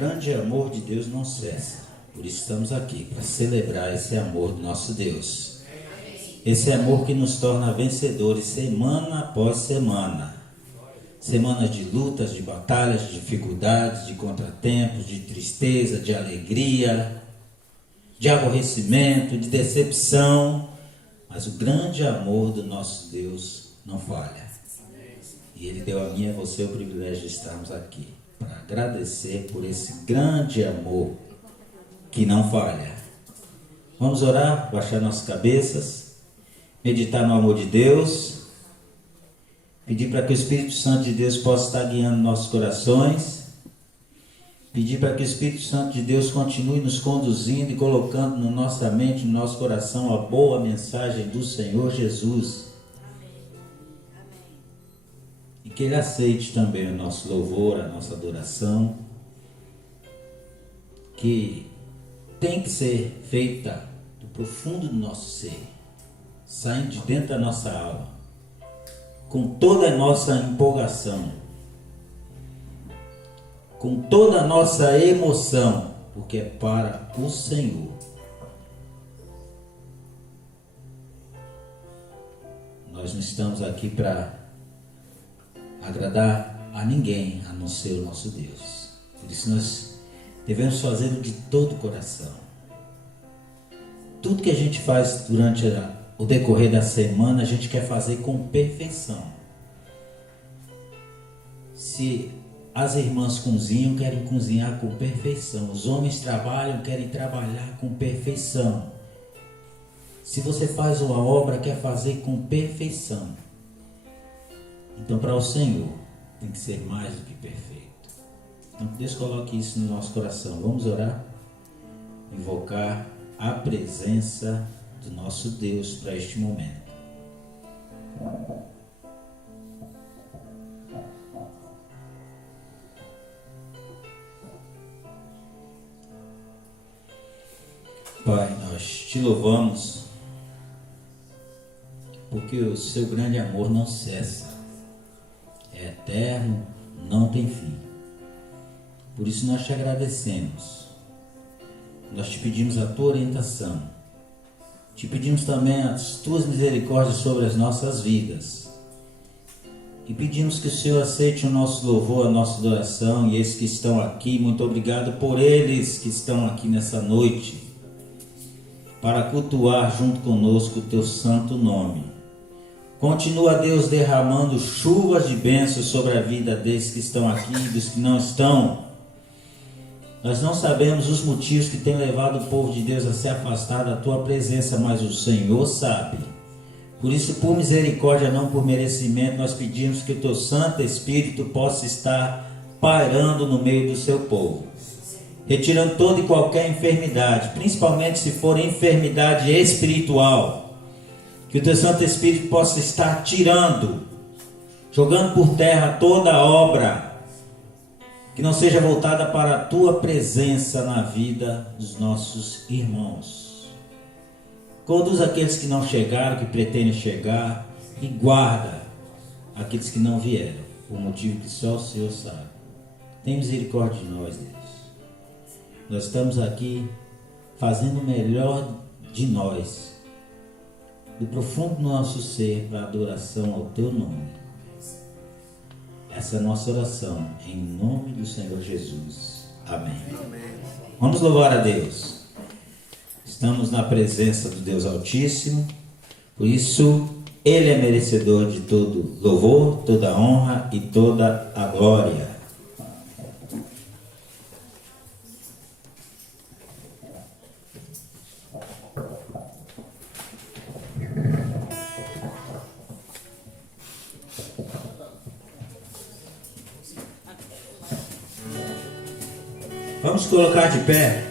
grande amor de Deus não cessa. Por isso estamos aqui, para celebrar esse amor do nosso Deus. Esse amor que nos torna vencedores semana após semana. Semanas de lutas, de batalhas, de dificuldades, de contratempos, de tristeza, de alegria, de aborrecimento, de decepção. Mas o grande amor do nosso Deus não falha. E Ele deu a mim e a você o privilégio de estarmos aqui para agradecer por esse grande amor que não falha. Vamos orar, baixar nossas cabeças, meditar no amor de Deus, pedir para que o Espírito Santo de Deus possa estar guiando nossos corações, pedir para que o Espírito Santo de Deus continue nos conduzindo e colocando na nossa mente, no nosso coração, a boa mensagem do Senhor Jesus. E que Ele aceite também o nosso louvor, a nossa adoração, que tem que ser feita do profundo do nosso ser, saindo de dentro da nossa alma, com toda a nossa empolgação, com toda a nossa emoção, porque é para o Senhor. Nós não estamos aqui para agradar a ninguém, a não ser o nosso Deus. Por isso nós devemos fazê-lo de todo o coração. Tudo que a gente faz durante o decorrer da semana, a gente quer fazer com perfeição. Se as irmãs cozinham, querem cozinhar com perfeição. Os homens trabalham, querem trabalhar com perfeição. Se você faz uma obra, quer fazer com perfeição. Então, para o Senhor, tem que ser mais do que perfeito. Então, Deus coloque isso no nosso coração. Vamos orar, invocar a presença do nosso Deus para este momento. Pai, nós te louvamos porque o seu grande amor não cessa, é eterno, não tem fim. Por isso nós te agradecemos, nós te pedimos a tua orientação, te pedimos também as tuas misericórdias sobre as nossas vidas e pedimos que o Senhor aceite o nosso louvor, a nossa adoração. E esses que estão aqui, muito obrigado por eles que estão aqui nessa noite para cultuar junto conosco o teu santo nome. Continua, Deus, derramando chuvas de bênçãos sobre a vida desses que estão aqui e dos que não estão. Nós não sabemos os motivos que têm levado o povo de Deus a se afastar da tua presença, mas o Senhor sabe. Por isso, por misericórdia, não por merecimento, nós pedimos que o teu Santo Espírito possa estar pairando no meio do seu povo, retirando toda e qualquer enfermidade, principalmente se for enfermidade espiritual. Que o teu Santo Espírito possa estar tirando, jogando por terra toda obra que não seja voltada para a tua presença na vida dos nossos irmãos. Conduz aqueles que não chegaram, que pretendem chegar, e guarda aqueles que não vieram, por motivo que só o Senhor sabe. Tem misericórdia de nós, Deus. Nós estamos aqui fazendo o melhor de nós, do profundo do nosso ser, para adoração ao teu nome. Essa é a nossa oração, em nome do Senhor Jesus. Amém. Amém. Vamos louvar a Deus. Estamos na presença do Deus Altíssimo, por isso Ele é merecedor de todo louvor, toda honra e toda a glória. Vamos colocar de pé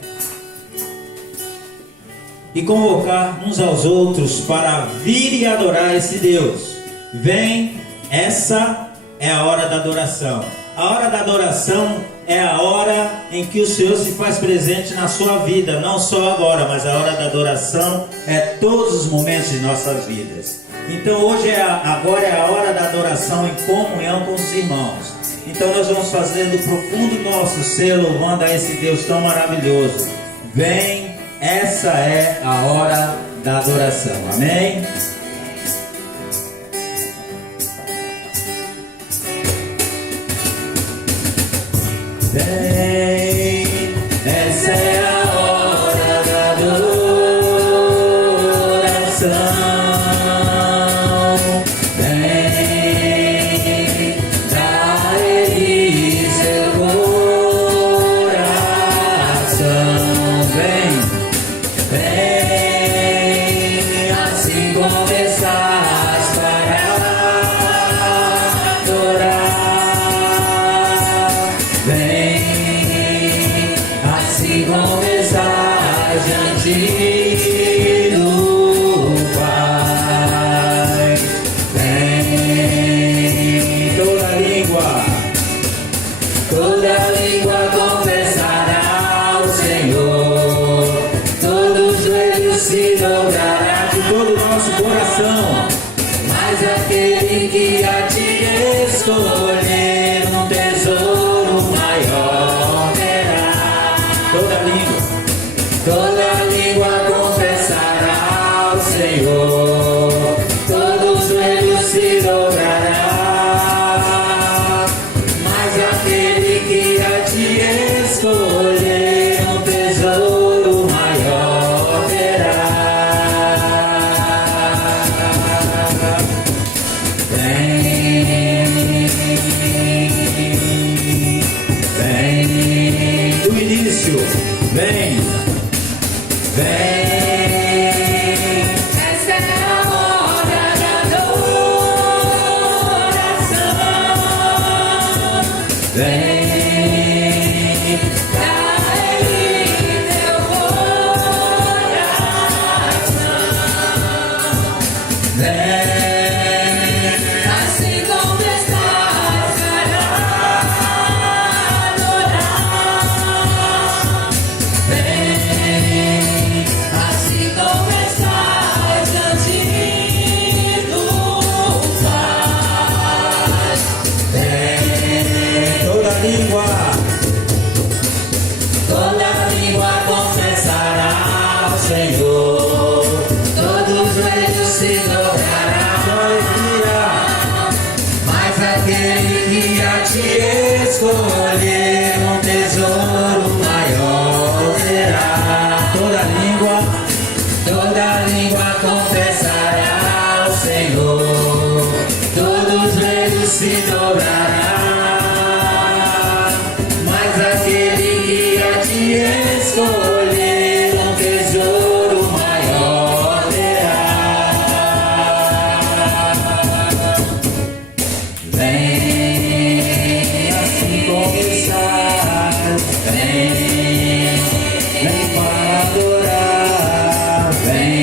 e convocar uns aos outros para vir e adorar esse Deus. Vem, essa é a hora da adoração. A hora da adoração é a hora em que o Senhor se faz presente na sua vida, não só agora, mas a hora da adoração é todos os momentos de nossas vidas. Então hoje agora é a hora da adoração em comunhão com os irmãos. Então nós vamos fazer do profundo do nosso ser, louvando a esse Deus tão maravilhoso. Vem, essa é a hora da adoração. Amém? Vem, essa é a hora da adoração. Mas aquele que a ti escolher um tesouro maior terá. Toda língua confessará ao Senhor, todo joelho se dobrará. Mas aquele que a ti escolher um tesouro maior terá. Vem, vem, essa é a hora da adoração. Vem, dá ele teu coração. Vem, assim como estás para adorar. Vem, assim como estás antigo faz. Vem, toda língua confessará ao Senhor, todos os joelhos se dobrarão. Mas aquele que a ti escolher um tesouro maior terá. Toda língua confessará ao Senhor, todos os joelhos se dobrarão. Mas aquele que a ti escolher um tesouro maior terá. Vem, assim como estás, vem para adorar, vem.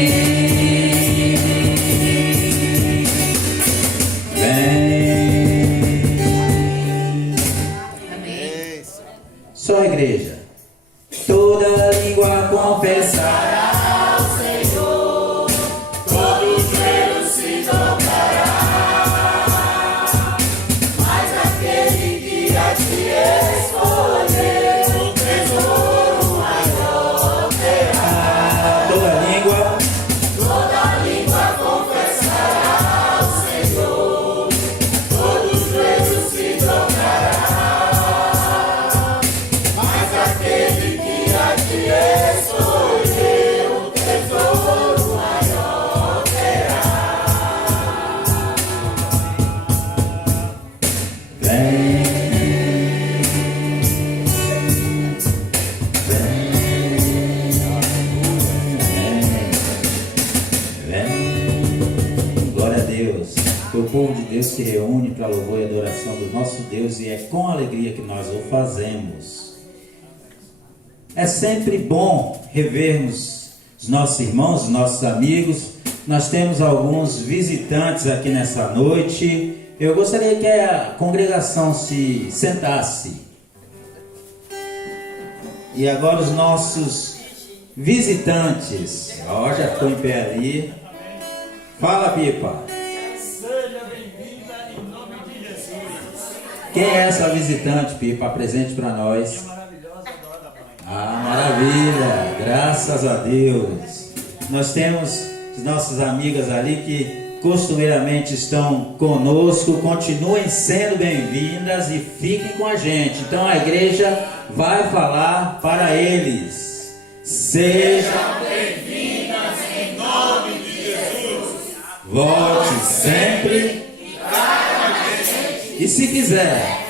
Só a igreja. Toda língua confessará ao Senhor, todos os joelhos se dobrará. Mas aquele que a ti escolher um tesouro maior terá. Toda língua confessará ao Senhor, todos os joelhos se dobrará. Mas aquele que a ti escolher um tesouro maior terá. Vem, glória a Deus. Que o povo de Deus se reúne para louvor e adoração do nosso Deus, e é com alegria que nós o fazemos. É sempre bom revermos os nossos irmãos, os nossos amigos. Nós temos alguns visitantes aqui nessa noite. Eu gostaria que a congregação se sentasse. E agora os nossos visitantes. Ó, já estou em pé ali. Fala, Pipa. Seja bem-vinda em nome de Jesus. Quem é essa visitante, Pipa? Apresente para nós. Ah, maravilha! Graças a Deus. Nós temos as nossas amigas ali que costumeiramente estão conosco. Continuem sendo bem-vindas e fiquem com a gente. Então a igreja vai falar para eles. Sejam bem-vindas em nome de Jesus. Volte sempre. E se quiser,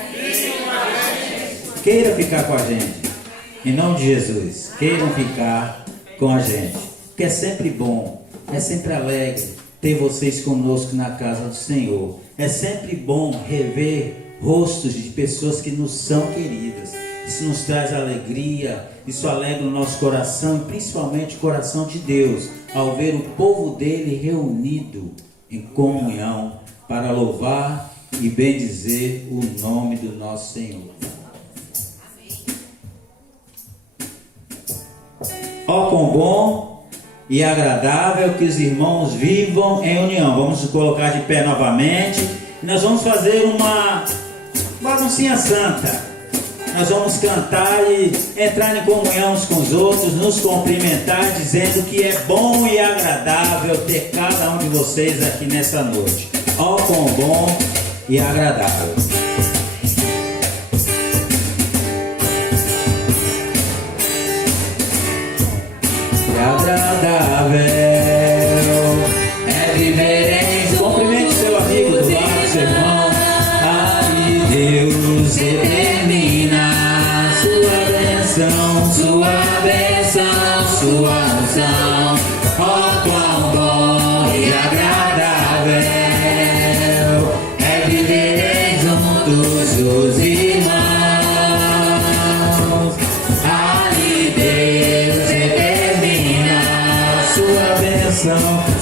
queira ficar com a gente. Em nome de Jesus, queiram ficar com a gente. Porque é sempre bom, é sempre alegre ter vocês conosco na casa do Senhor. É sempre bom rever rostos de pessoas que nos são queridas. Isso nos traz alegria, isso alegra o nosso coração e principalmente o coração de Deus, ao ver o povo dele reunido em comunhão para louvar e bendizer o nome do nosso Senhor. Ó, quão bom e agradável que os irmãos vivam em união. Vamos nos colocar de pé novamente. Nós vamos fazer uma baguncinha santa. Nós vamos cantar e entrar em comunhão uns com os outros, nos cumprimentar, dizendo que é bom e agradável ter cada um de vocês aqui nessa noite. Ó, quão bom e agradável. Agradável é viver em cumprimente seu amigo do lado, seu irmão. Aí Deus determina sua bênção, sua unção. Ó, quão bom e agradável é viver juntos os irmãos. Aí Deus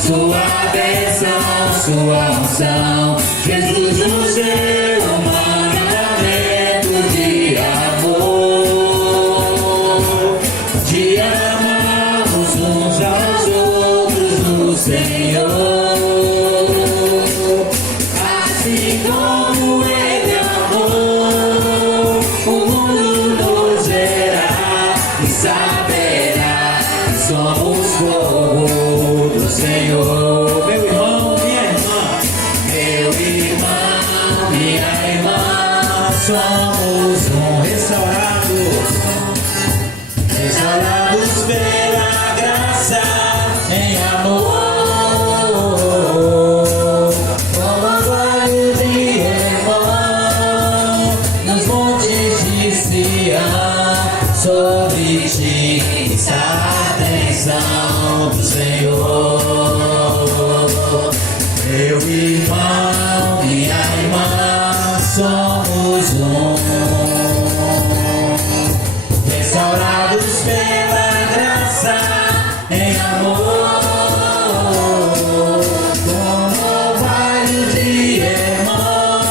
sua bênção, sua unção. Jesus nos deu um mandamento de amor, de amarmos uns aos outros no Senhor. Assim como Ele amou, o mundo nos verá e saberá que somos povo do Senhor. Meu irmão, minha irmã, minha irmã, somos restaurados pela graça em amor, como orvalho de irmão, nos montes de Sião, sobre ti está a bênção do Senhor. Meu irmão, minha irmã, somos restaurados pela graça em amor, como orvalho de irmão,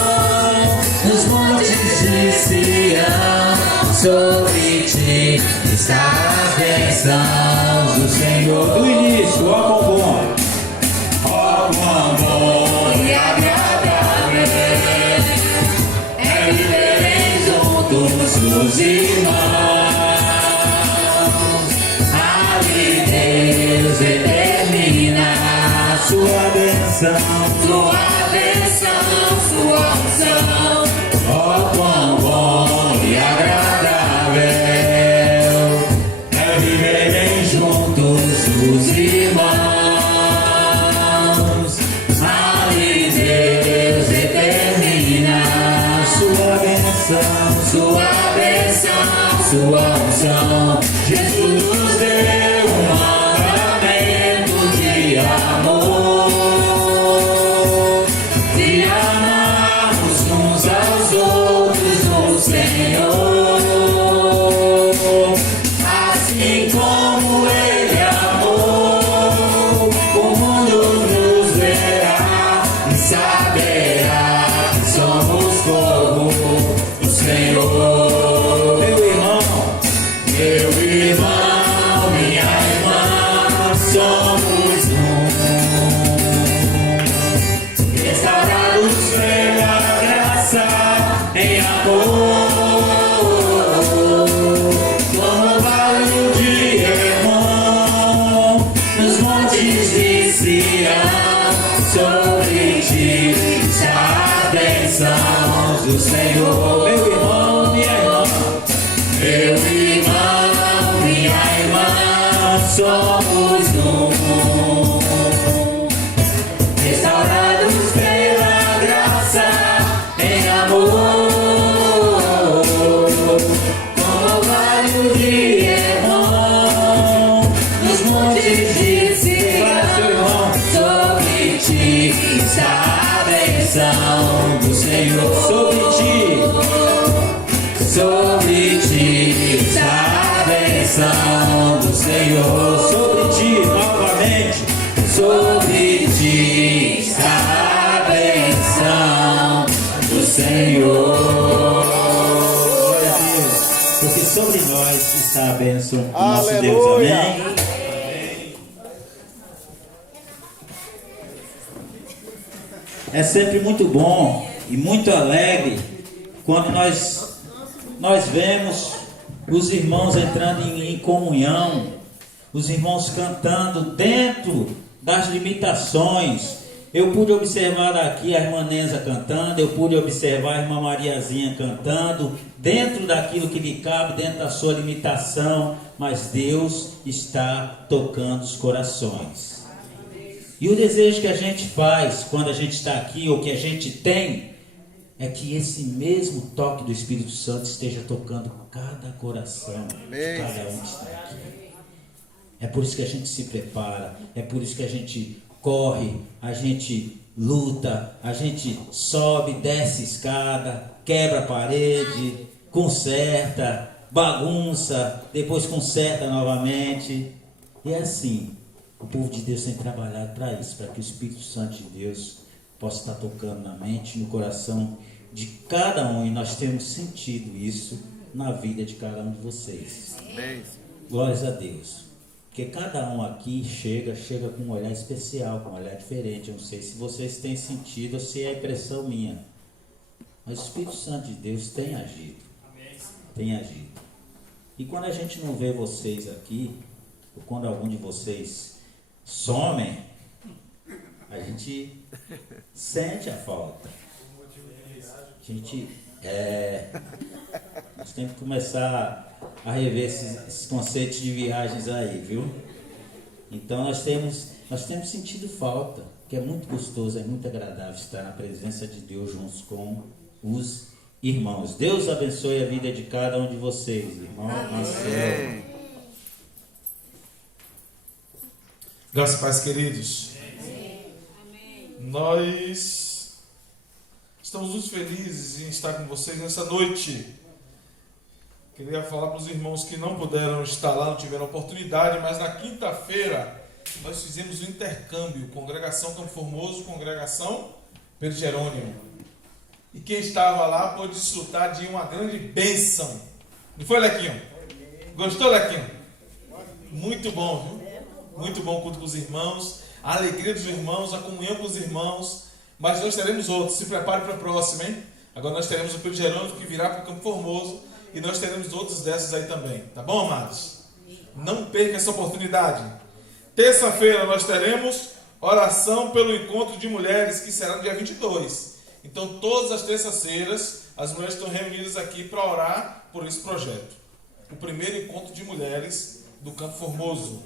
nos montes de Sião, sobre ti está a bênção do Senhor. Do início, ó, quão bom. Ó, quão bom e agradável é viver juntos os irmãos. Ali Deus determina sua bênção, sua unção. Ó, quão bom e agradável é viver juntos os irmãos. Ali Deus determina sua bênção, sua unção. Jesus nos deu um mandamento de amor, de amarmos uns aos outros no Senhor. Assim como Ele amou, somos um, restaurados pela graça em amor, como o vale de Hermon, nos montes de Sião, sobre ti está a bênção do Senhor, sobre ti está a bênção do Senhor, sobre ti novamente, sobre ti está a bênção do Senhor. Glória a Deus, porque sobre nós está a bênção do nosso Deus, amém? É sempre muito bom e muito alegre quando nós vemos os irmãos entrando em comunhão, os irmãos cantando dentro das limitações. Eu pude observar aqui a irmã Nenza cantando, eu pude observar a irmã Mariazinha cantando, dentro daquilo que lhe cabe, dentro da sua limitação, mas Deus está tocando os corações. E o desejo que a gente faz quando a gente está aqui, ou que a gente tem, é que esse mesmo toque do Espírito Santo esteja tocando cada coração de cada um que está aqui. É por isso que a gente se prepara, é por isso que a gente corre, a gente luta, a gente sobe, desce escada, quebra a parede, conserta, bagunça, depois conserta novamente. E é assim, o povo de Deus tem trabalhado para isso, para que o Espírito Santo de Deus possa estar tocando na mente, no coração de cada um, e nós temos sentido isso na vida de cada um de vocês. Amém. Glórias a Deus. Porque cada um aqui chega com um olhar especial, com um olhar diferente. Eu não sei se vocês têm sentido ou se é impressão minha, mas o Espírito Santo de Deus tem agido. Tem agido. E quando a gente não vê vocês aqui, ou quando algum de vocês somem, a gente sente a falta. A gente tem que começar a rever esses conceitos de viagens aí, viu? Então nós temos sentido falta, que é muito gostoso, é muito agradável estar na presença de Deus juntos com os irmãos. Deus abençoe a vida de cada um de vocês, irmão. Marcelo. Graças e paz, queridos. Nós estamos muito felizes em estar com vocês nessa noite. Queria falar para os irmãos que não puderam estar lá, não tiveram oportunidade, mas na quinta-feira nós fizemos um intercâmbio, Congregação Campo Formoso, Congregação Pedro Jerônimo. E quem estava lá pôde desfrutar de uma grande bênção. Não foi, Lequinho? Gostou, Lequinho? Muito bom, viu? Muito bom o culto com os irmãos, a alegria dos irmãos, a comunhão com os irmãos. Mas nós teremos outros, se prepare para a próxima, hein? Agora nós teremos o Pedro Jerônimo que virá para o Campo Formoso e nós teremos outros desses aí também, tá bom, amados? Não perca essa oportunidade. Terça-feira nós teremos oração pelo encontro de mulheres, que será no dia 22. Então todas as terças-feiras as mulheres estão reunidas aqui para orar por esse projeto. O primeiro encontro de mulheres do Campo Formoso.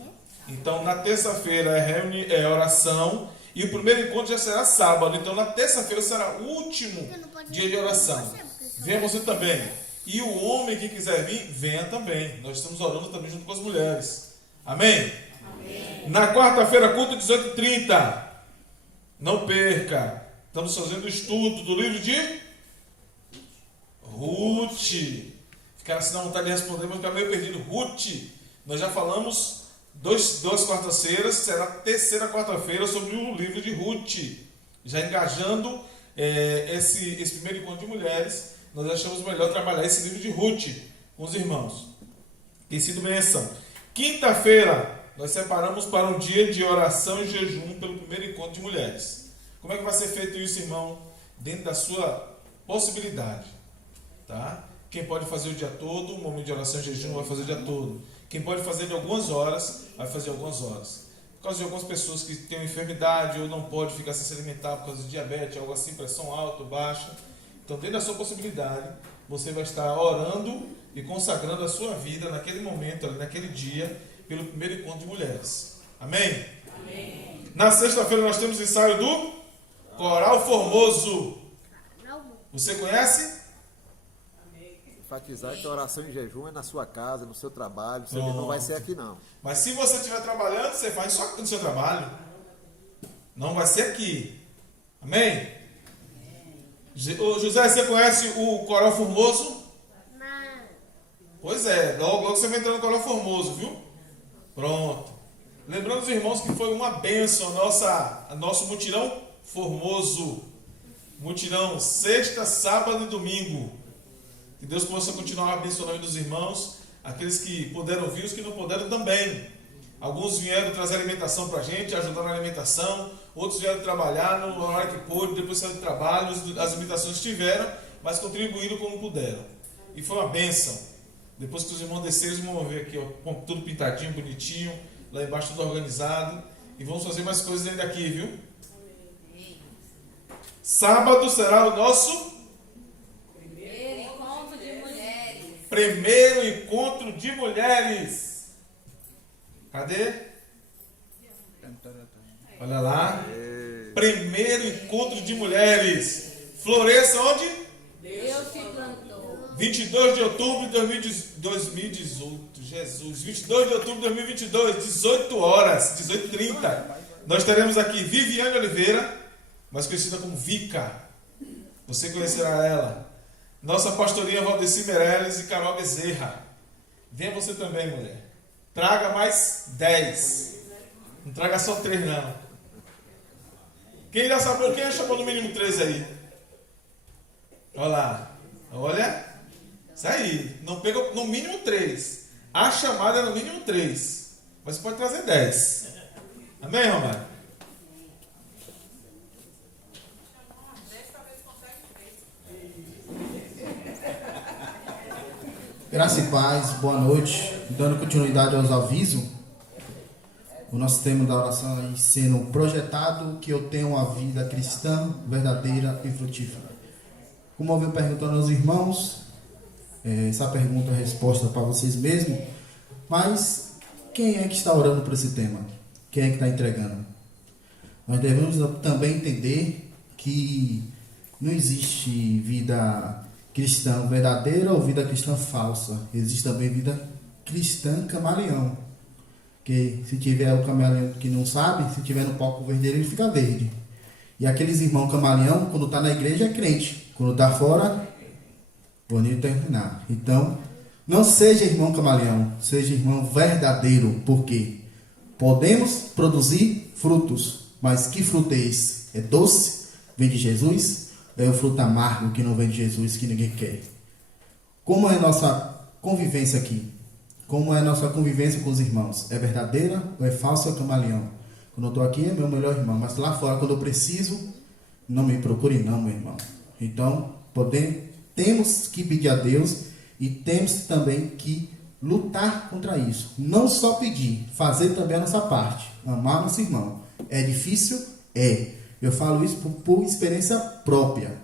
Então na terça-feira é oração. E o primeiro encontro já será sábado. Então na terça-feira será o último dia de oração. Venha você também. E o homem que quiser vir, venha também. Nós estamos orando também junto com as mulheres. Amém? Amém. Na quarta-feira, culto 18h30. Não perca. Estamos fazendo o estudo do livro de Ruth. Ficaram assim na vontade de responder, mas ficaram meio perdido. Ruth. Nós já falamos duas quartas-feiras, será a terceira quarta-feira sobre o livro de Ruth. Já engajando esse primeiro encontro de mulheres, nós achamos melhor trabalhar esse livro de Ruth com os irmãos. Tem sido bênção. Quinta-feira, nós separamos para um dia de oração e jejum pelo primeiro encontro de mulheres. Como é que vai ser feito isso, irmão? Dentro da sua possibilidade. Tá? Quem pode fazer o dia todo, o momento de oração e jejum vai fazer o dia todo. Quem pode fazer de algumas horas, vai fazer algumas horas. Por causa de algumas pessoas que têm uma enfermidade ou não pode ficar sem se alimentar por causa de diabetes, algo assim, pressão alta ou baixa. Então, dentro da sua possibilidade, você vai estar orando e consagrando a sua vida naquele momento, naquele dia, pelo primeiro encontro de mulheres. Amém? Amém. Na sexta-feira nós temos o ensaio do Coral Formoso. Você conhece? Enfatizar que a oração em jejum é na sua casa, no seu trabalho, você não vai ser aqui não. Mas se você estiver trabalhando, você faz só no seu trabalho. Não vai ser aqui. Amém? Ô, José, você conhece o Coral Formoso? Não. Pois é, logo você vai entrar no Coral Formoso, viu? Pronto. Lembrando os irmãos que foi uma bênção nosso mutirão formoso. Mutirão sexta, sábado e domingo. Que Deus possa continuar abençoando os irmãos, aqueles que puderam vir, os que não puderam também. Alguns vieram trazer alimentação para a gente, ajudar na alimentação. Outros vieram trabalhar na hora que pôde, depois saíram do trabalho, as limitações tiveram, mas contribuíram como puderam. E foi uma bênção. Depois que os irmãos desceram, eles vão ver aqui, ó, tudo pintadinho, bonitinho, lá embaixo tudo organizado. E vamos fazer mais coisas dentro daqui, viu? Sábado será o nosso primeiro encontro de mulheres. Cadê? Olha lá. Primeiro encontro de mulheres. Floresça onde? Deus te plantou. 22 de outubro de 2018. Jesus. 22 de outubro de 2022. 18 horas. 18h30. Nós teremos aqui Viviane Oliveira, mais conhecida como Vica. Você conhecerá ela. Nossa pastorinha Valdeci Meirelles e Carol Bezerra. Venha você também, mulher. Traga mais 10. Não traga só 3, não. Quem já sabe, quem chamou no mínimo 3 aí? Olha lá. Olha. Isso aí. Não pega no mínimo 3. A chamada é no mínimo 3. Mas você pode trazer 10. Amém, Romário? Graça e paz, boa noite. Dando continuidade aos avisos, o nosso tema da oração é sendo projetado que eu tenha uma vida cristã, verdadeira e frutífera. Como eu venho perguntando aos irmãos, essa pergunta é a resposta para vocês mesmos, mas quem é que está orando por esse tema? Quem é que está entregando? Nós devemos também entender que não existe vida cristã verdadeira ou vida cristã falsa. Existe também vida cristã camaleão. Que se tiver o camaleão que não sabe, se tiver no palco vermelho, ele fica verde. E aqueles irmãos camaleão, quando está na igreja, é crente. Quando está fora, bonito terminar. Então, não seja irmão camaleão, seja irmão verdadeiro. Por quê? Podemos produzir frutos, mas que fruto é esse? É doce? Vem de Jesus? É o fruto amargo que não vem de Jesus, que ninguém quer. Como é a nossa convivência aqui? Como é a nossa convivência com os irmãos? É verdadeira ou é falsa, camaleão? Quando eu estou aqui é meu melhor irmão, mas lá fora, quando eu preciso, não me procure não, meu irmão. Então, temos que pedir a Deus e temos também que lutar contra isso. Não só pedir, fazer também a nossa parte. Amar nosso irmão. É difícil? É. Eu falo isso por experiência própria.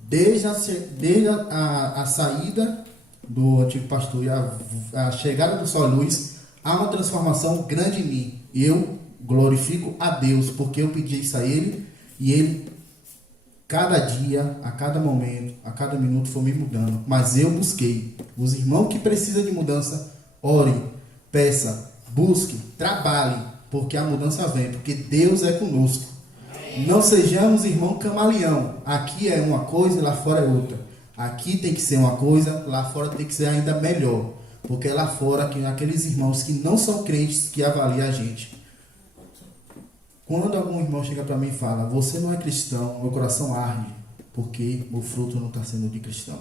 Desde a saída do antigo pastor e a chegada do Sol Luz, há uma transformação grande em mim. Eu glorifico a Deus, porque eu pedi isso a Ele, e Ele, cada dia, a cada momento, a cada minuto, foi me mudando. Mas eu busquei. Os irmãos que precisam de mudança, orem, peça, busque, trabalhe, porque a mudança vem, porque Deus é conosco. Não sejamos irmão camaleão. Aqui é uma coisa, lá fora é outra. Aqui tem que ser uma coisa, lá fora tem que ser ainda melhor. Porque lá fora, aqueles irmãos que não são crentes, que avaliam a gente. Quando algum irmão chega para mim e fala, você não é cristão, meu coração arde, porque o fruto não está sendo de cristão.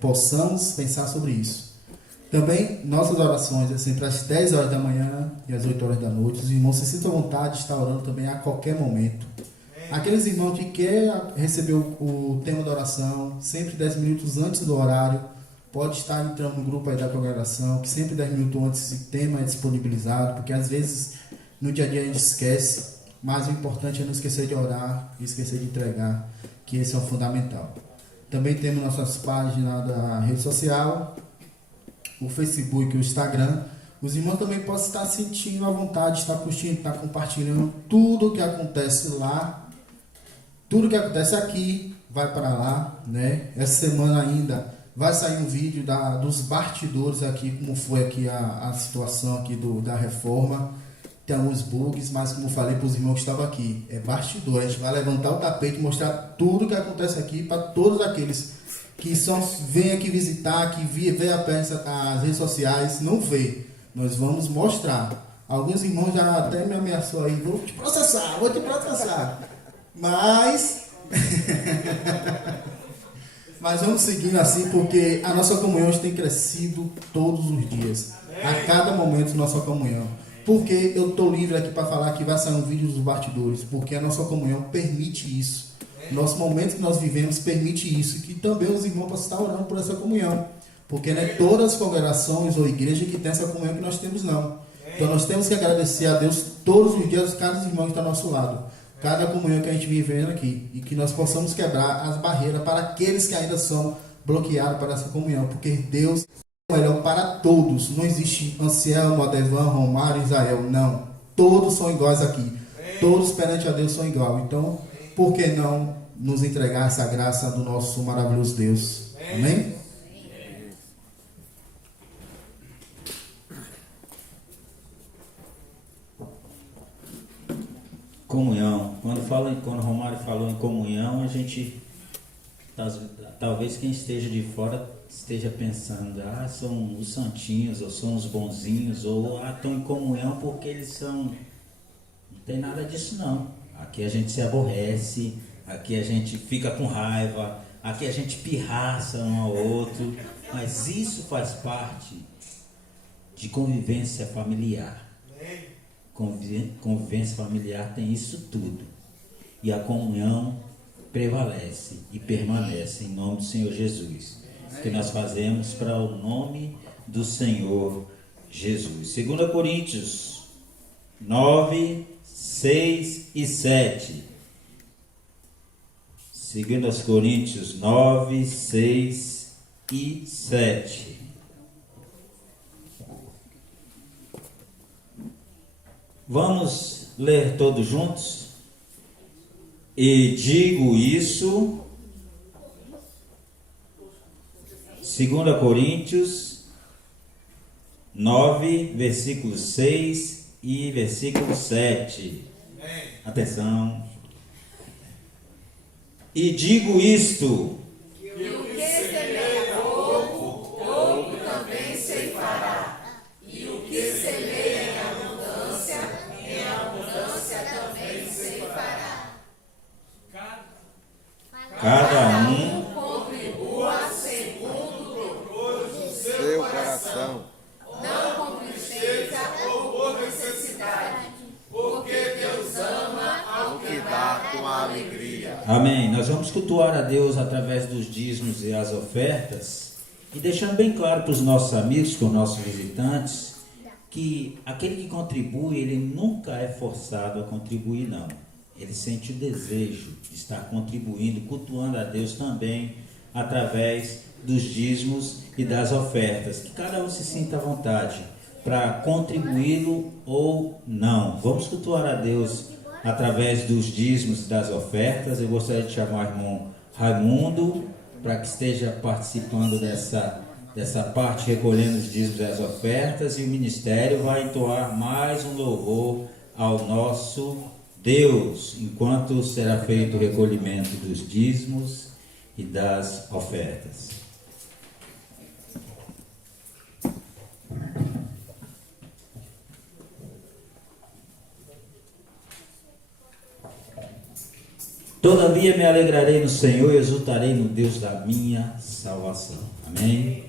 Possamos pensar sobre isso. Também, nossas orações é sempre às 10 horas da manhã e às 8 horas da noite. Os irmãos se sintam à vontade de estar orando também a qualquer momento. Aqueles irmãos que querem receber o tema da oração, sempre 10 minutos antes do horário, pode estar entrando no grupo aí da congregação, que sempre 10 minutos antes o tema é disponibilizado, porque às vezes no dia a dia a gente esquece, mas o importante é não esquecer de orar e esquecer de entregar, que esse é o fundamental. Também temos nossas páginas da rede social, o Facebook e o Instagram. Os irmãos também podem estar sentindo a vontade de estar curtindo, estar compartilhando tudo o que acontece lá, tudo que acontece aqui vai para lá, né? Essa semana ainda vai sair um vídeo dos bastidores aqui, como foi aqui a situação aqui da reforma. Tem alguns bugs, mas como falei para os irmãos que estavam aqui, é bastidor. A gente vai levantar o tapete e mostrar tudo que acontece aqui para todos aqueles que vêm aqui visitar, que vê apenas as redes sociais, não vê. Nós vamos mostrar. Alguns irmãos já até me ameaçou aí, vou te processar. Mas mas vamos seguindo assim, porque a nossa comunhão tem crescido todos os dias. A cada momento nossa comunhão. Porque eu estou livre aqui para falar que vai sair um vídeo dos bastidores, porque a nossa comunhão permite isso. Nosso momento que nós vivemos permite isso, que também os irmãos possam estar orando por essa comunhão. Porque não é todas as congregações ou igrejas que tem essa comunhão que nós temos, não. Então nós temos que agradecer a Deus todos os dias, cada irmão que está ao nosso lado. Cada comunhão que a gente vive vendo aqui. E que nós possamos quebrar as barreiras para aqueles que ainda são bloqueados para essa comunhão. Porque Deus é o melhor para todos. Não existe Anselmo, Adevan, Romário, Israel. Não. Todos são iguais aqui. Todos perante a Deus são iguais. Então, por que não nos entregar essa graça do nosso maravilhoso Deus? Amém? Comunhão. Quando o Romário falou em comunhão, a gente, talvez quem esteja de fora esteja pensando, são os santinhos, ou são os bonzinhos, ou estão em comunhão porque eles são... Não tem nada disso não. Aqui a gente se aborrece, aqui a gente fica com raiva, aqui a gente pirraça um ao outro, mas isso faz parte de convivência familiar. Convivência familiar tem isso tudo. E a comunhão prevalece e permanece em nome do Senhor Jesus. Que nós fazemos para o nome do Senhor Jesus. 2 Coríntios 9, 6 e 7. 2 Coríntios 9, 6 e 7. Vamos ler todos juntos? E digo isso, 2 Coríntios 9, versículo 6 e versículo 7. Atenção. E digo isto, que o que semeia pouco, pouco também ceifará. E o que semeia em abundância também ceifará. cada um Contribua segundo o propósito do Seu coração. não com tristeza ou por necessidade, porque Deus ama ao que dá com alegria. Amém. Nós vamos cultuar a Deus através dos dízimos e as ofertas e deixando bem claro para os nossos amigos, para os nossos visitantes, que aquele que contribui, ele nunca é forçado a contribuir, não. Ele sente o desejo de estar contribuindo, cultuando a Deus também através dos dízimos e das ofertas. Que cada um se sinta à vontade para contribuí-lo ou não. Vamos cultuar a Deus através dos dízimos e das ofertas. Eu gostaria de chamar o irmão Raimundo para que esteja participando dessa parte, recolhendo os dízimos e as ofertas, e o ministério vai entoar mais um louvor ao nosso Deus, enquanto será feito o recolhimento dos dízimos e das ofertas. Todavia me alegrarei no Senhor e exultarei no Deus da minha salvação. Amém?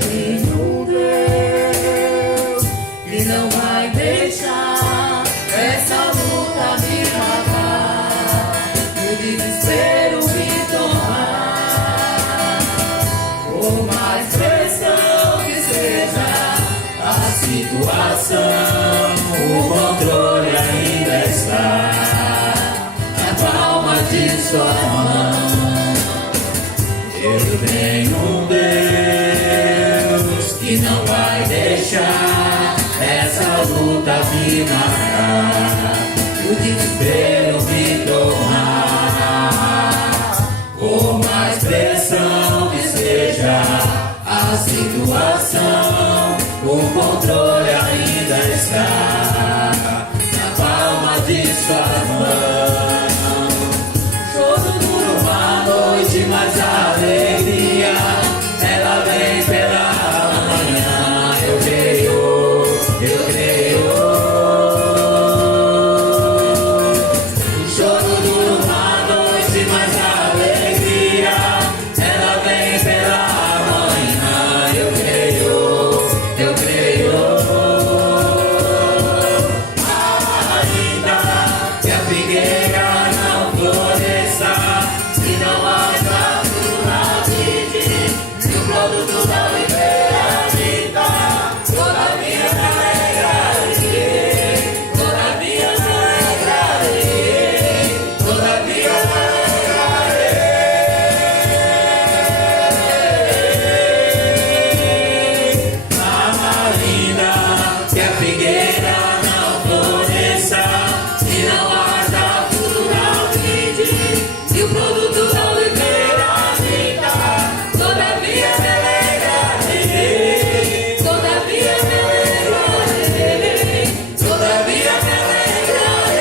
Tenho um Deus que não vai deixar desespero me tomar. Por mais pressão que seja a situação, o controle ainda está na palma de sua mão. Eu tenho um Deus que não vai deixar essa luta me matar, o desespero me tomar. Por mais pressão que seja a situação, o controle ainda está na palma de sua mão. Choro dura uma noite, mas a alegria ela vem pela manhã. Eu creio, eu creio. O choro dura uma noite, mas a alegria ela vem pela manhã. Eu creio, eu creio. Ainda que a figueira não floresça, se não haja fruto na vide, se o produto da oliveira vinda, todavia me alegrarei, todavia me alegrarei, todavia me alegrarei. Ainda que a figueira não floresça, se não haja fruto na vide, se o produto da oliveira vinda, todavia me alegrarei, todavia me alegrarei, todavia me alegrarei.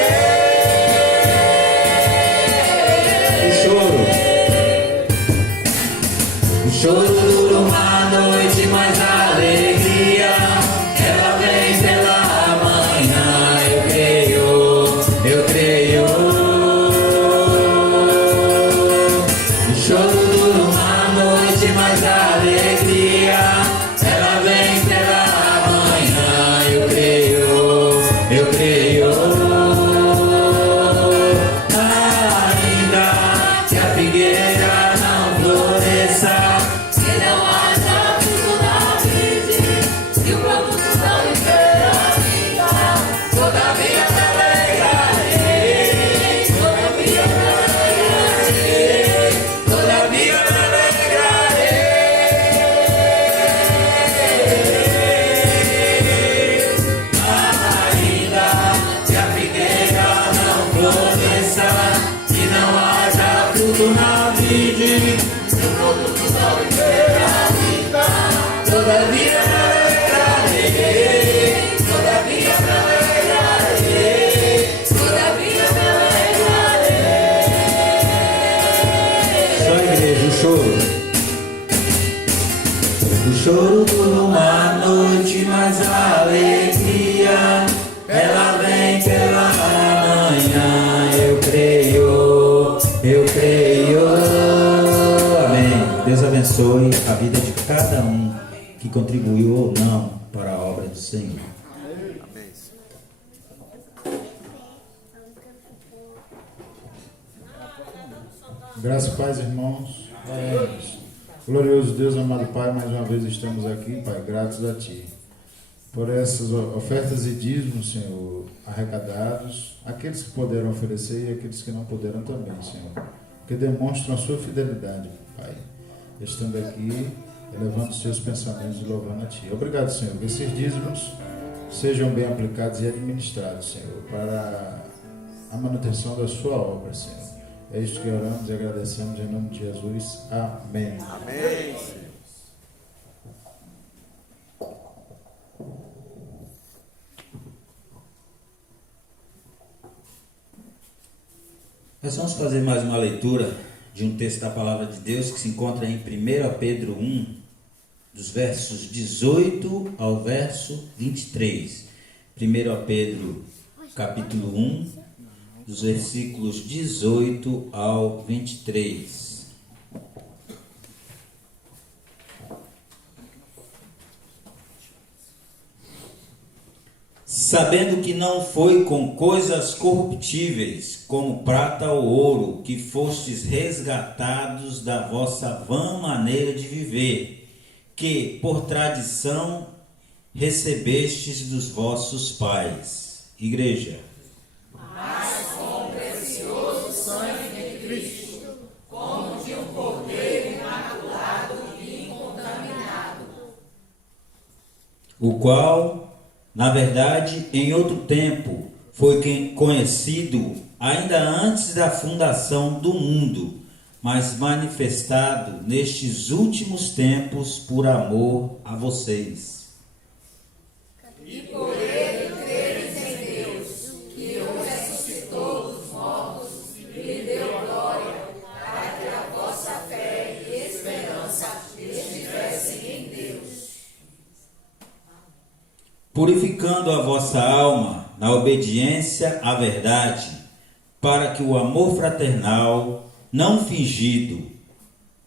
O choro dura uma noite, mas a alegria ela vem pela manhã. Eu creio, eu creio. O choro dura uma noite, mas a alegria ela vem pela manhã. Eu creio, eu creio. Ainda que a figueira não floresça, se não haja fruto na vide, se o produto da oliveira vinda, todavia me alegrarei, todavia me alegrarei, todavia me alegrarei. Ainda que a figueira não floresça, se não haja fruto na vide, se o produto da oliveira vinda, todavia me alegrarei, todavia me alegrarei, todavia me alegrarei. Só a igreja, o choro. O choro dura uma noite, mas a alegria ela vem pela manhã. Eu creio, eu creio. Amém. Deus abençoe a vida de cada um que contribuiu ou não para a obra do Senhor. Amém. Graças e paz, irmãos. Oremos. Glorioso Deus, amado Pai, mais uma vez estamos aqui, Pai, gratos a Ti. Por essas ofertas e dízimos, Senhor, arrecadados, aqueles que puderam oferecer e aqueles que não puderam também, Senhor, que demonstram a sua fidelidade, Pai, estando aqui, elevando os seus pensamentos e louvando a Ti. Obrigado, Senhor, que esses dízimos sejam bem aplicados e administrados, Senhor, para a manutenção da sua obra, Senhor. É isto que oramos e agradecemos em nome de Jesus. Amém. Amém. Nós vamos fazer mais uma leitura de um texto da Palavra de Deus que se encontra em 1 Pedro 1, dos versos 18 ao verso 23. 1 Pedro, capítulo 1, dos versículos 18 ao 23. sabendo que não foi com coisas corruptíveis, como prata ou ouro, que fostes resgatados da vossa vã maneira de viver, que, por tradição, recebestes dos vossos pais. Igreja. Mas com o precioso sangue de Cristo, como de um cordeiro imaculado e incontaminado, o qual, na verdade, em outro tempo, foi conhecido ainda antes da fundação do mundo, mas manifestado nestes últimos tempos por amor a vocês. e por ele creres em Deus, que o ressuscitou dos mortos e lhe deu glória, para que a vossa fé e esperança estivessem em Deus. Purificando a vossa alma na obediência à verdade, para que o amor fraternal, não fingido,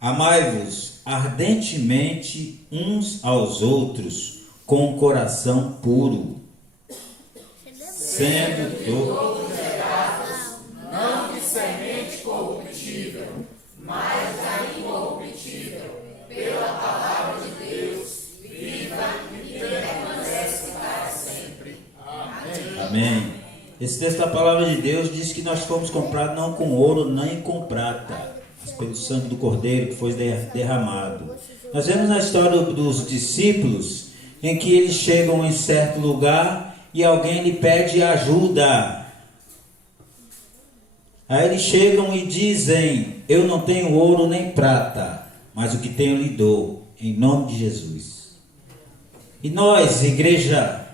amai-vos ardentemente uns aos outros, com o coração puro, sendo todos Não de semente corruptível, mas da incorruptível, pela palavra de Deus, viva e permanece para sempre. Amém. Esse texto da palavra de Deus diz que nós fomos comprados não com ouro nem com prata, mas pelo sangue do Cordeiro que foi derramado. Nós vemos na história dos discípulos em que eles chegam em certo lugar e alguém lhe pede ajuda. Aí eles chegam e dizem: eu não tenho ouro nem prata, mas o que tenho lhe dou, em nome de Jesus. E nós, igreja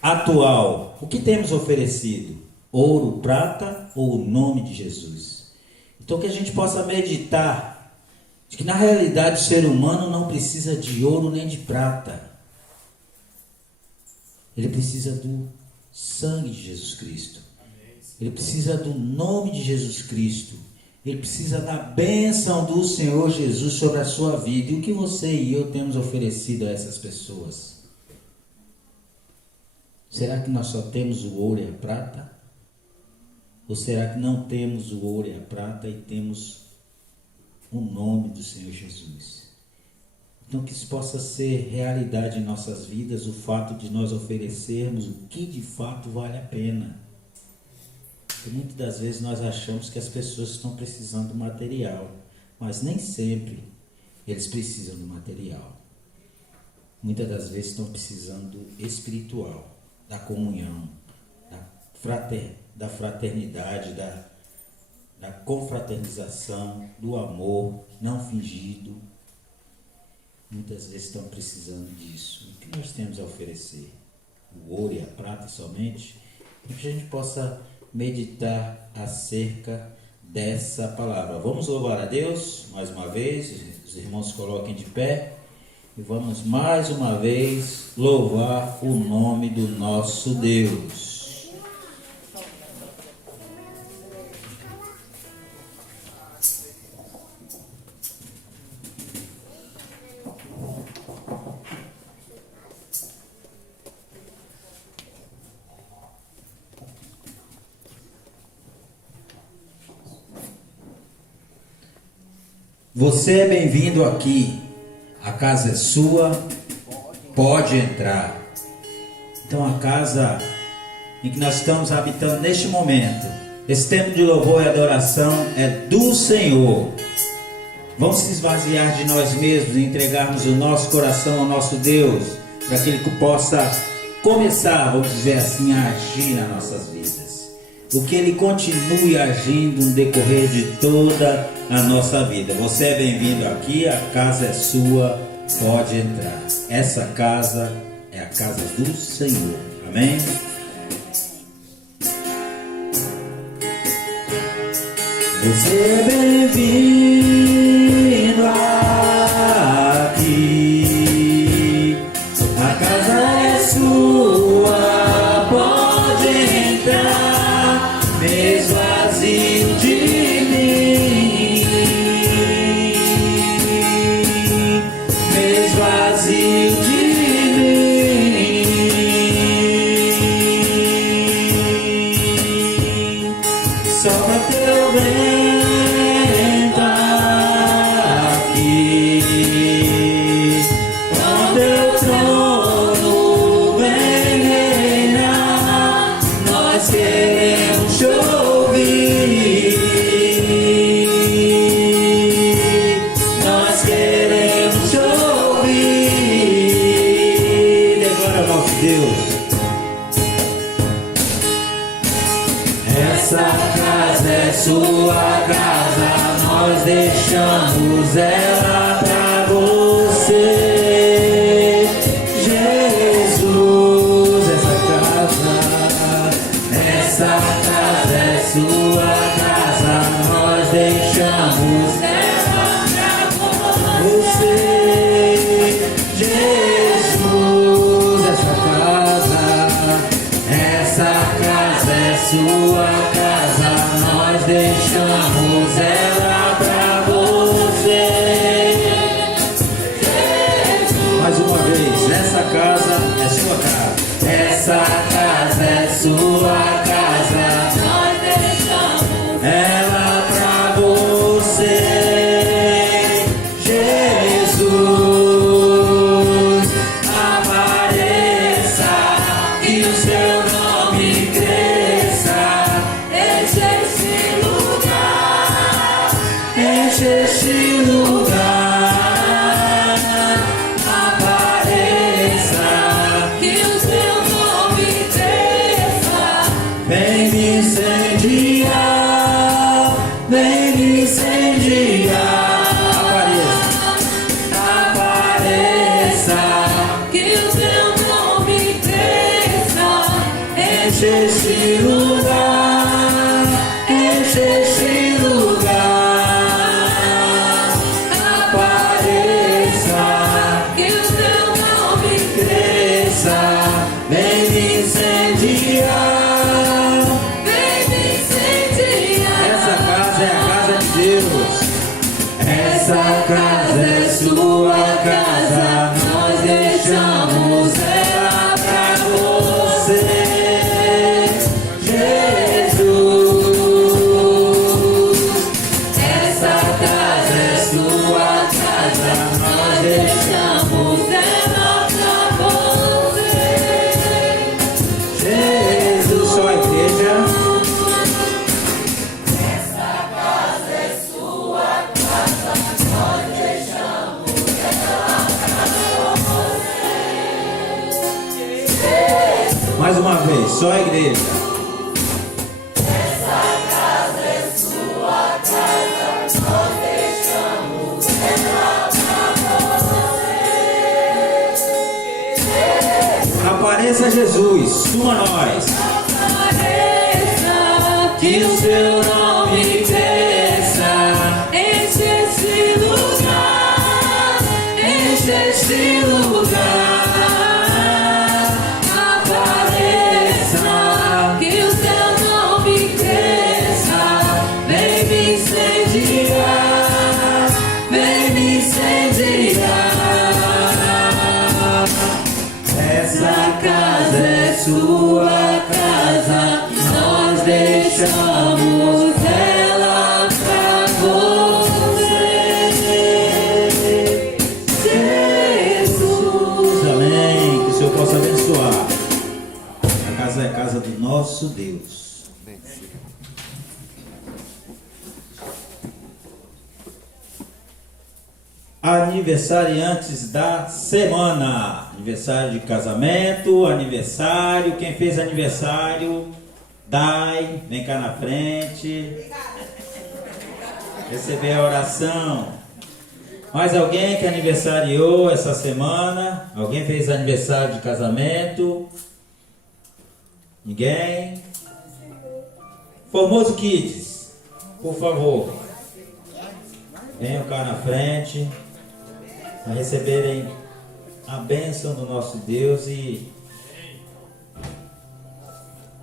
atual, o que temos oferecido? Ouro, prata ou o nome de Jesus? Então que a gente possa meditar de que na realidade o ser humano não precisa de ouro nem de prata. Ele precisa do sangue de Jesus Cristo. Ele precisa do nome de Jesus Cristo. Ele precisa da bênção do Senhor Jesus sobre a sua vida. E o que você e eu temos oferecido a essas pessoas? Será que nós só temos o ouro e a prata? Ou será que não temos o ouro e a prata e temos o nome do Senhor Jesus? Então que isso possa ser realidade em nossas vidas, o fato de nós oferecermos o que de fato vale a pena. Porque muitas das vezes nós achamos que as pessoas estão precisando do material, mas nem sempre eles precisam do material. Muitas das vezes estão precisando do espiritual, da comunhão, da fraternidade, da confraternização, do amor não fingido. Muitas vezes estão precisando disso. O que nós temos a oferecer? O ouro e a prata somente? Para que a gente possa meditar acerca dessa palavra. Vamos louvar a Deus mais uma vez. Os irmãos coloquem de pé. E vamos mais uma vez louvar o nome do nosso Deus. Você é bem-vindo aqui. A casa é sua, pode entrar. Então a casa em que nós estamos habitando neste momento, esse tempo de louvor e adoração é do Senhor. Vamos se esvaziar de nós mesmos e entregarmos o nosso coração ao nosso Deus, para que Ele possa começar, vamos dizer assim, a agir nas nossas vidas. O que Ele continue agindo no decorrer de toda a nossa vida. Você é bem-vindo aqui, a casa é sua, pode entrar. Essa casa é a casa do Senhor. Amém? Você é bem-vindo aqui, a casa é sua, pode entrar, mesmo vazio de mim, mesmo vazio de mim. aqui. Com teu trono vem reinar, nós queremos te ouvir. Nós queremos te ouvir. Agora, nosso Deus. Essa casa é sua casa, nós deixamos ela pra você, Jesus. Essa casa é sua casa, nós deixamos ela pra você, Jesus. Essa casa é sua casa, nós deixamos ela pra você. Mais uma vez, essa casa é sua casa. Essa casa é sua casa, nós deixamos ela pra você, Jesus. Apareça e o seu nome cresça. Enche esse lugar, enche esse lugar. Apareça, que o seu nome cresça. Vem me incendiar, vem me incendiar. Apareça, que o seu nome cresça. Enche esse lugar, enche esse lugar. Apareça, que o seu nome cresça. Vem me incendiar, vem me incendiar. Essa casa é a casa de Deus. Essa casa é sua casa, nós deixamos ela pra você, Jesus. Essa casa é sua casa, nós deixamos ela pra você, Jesus. Só a igreja. Mais uma vez, só a igreja. Essa casa é sua casa, nós deixamos ela pra você. Apareça, Jesus, suma nós. Apareça, que o seu nome cresça. Enche esse lugar, enche esse lugar. Que o seu nome cresça. Vem me incendiar, vem me incendiar. Essa casa é sua casa, nós deixamos ela pra você, Jesus. Amém. Que o Senhor possa abençoar. A casa é a casa do nosso Deus. Aniversariantes da semana. Aniversário de casamento, aniversário. Quem fez aniversário, Dai, vem cá na frente. Receber a oração. Mais alguém que aniversariou essa semana? Alguém fez aniversário de casamento? Ninguém? Formoso Kids, por favor, venham cá na frente para receberem a bênção do nosso Deus e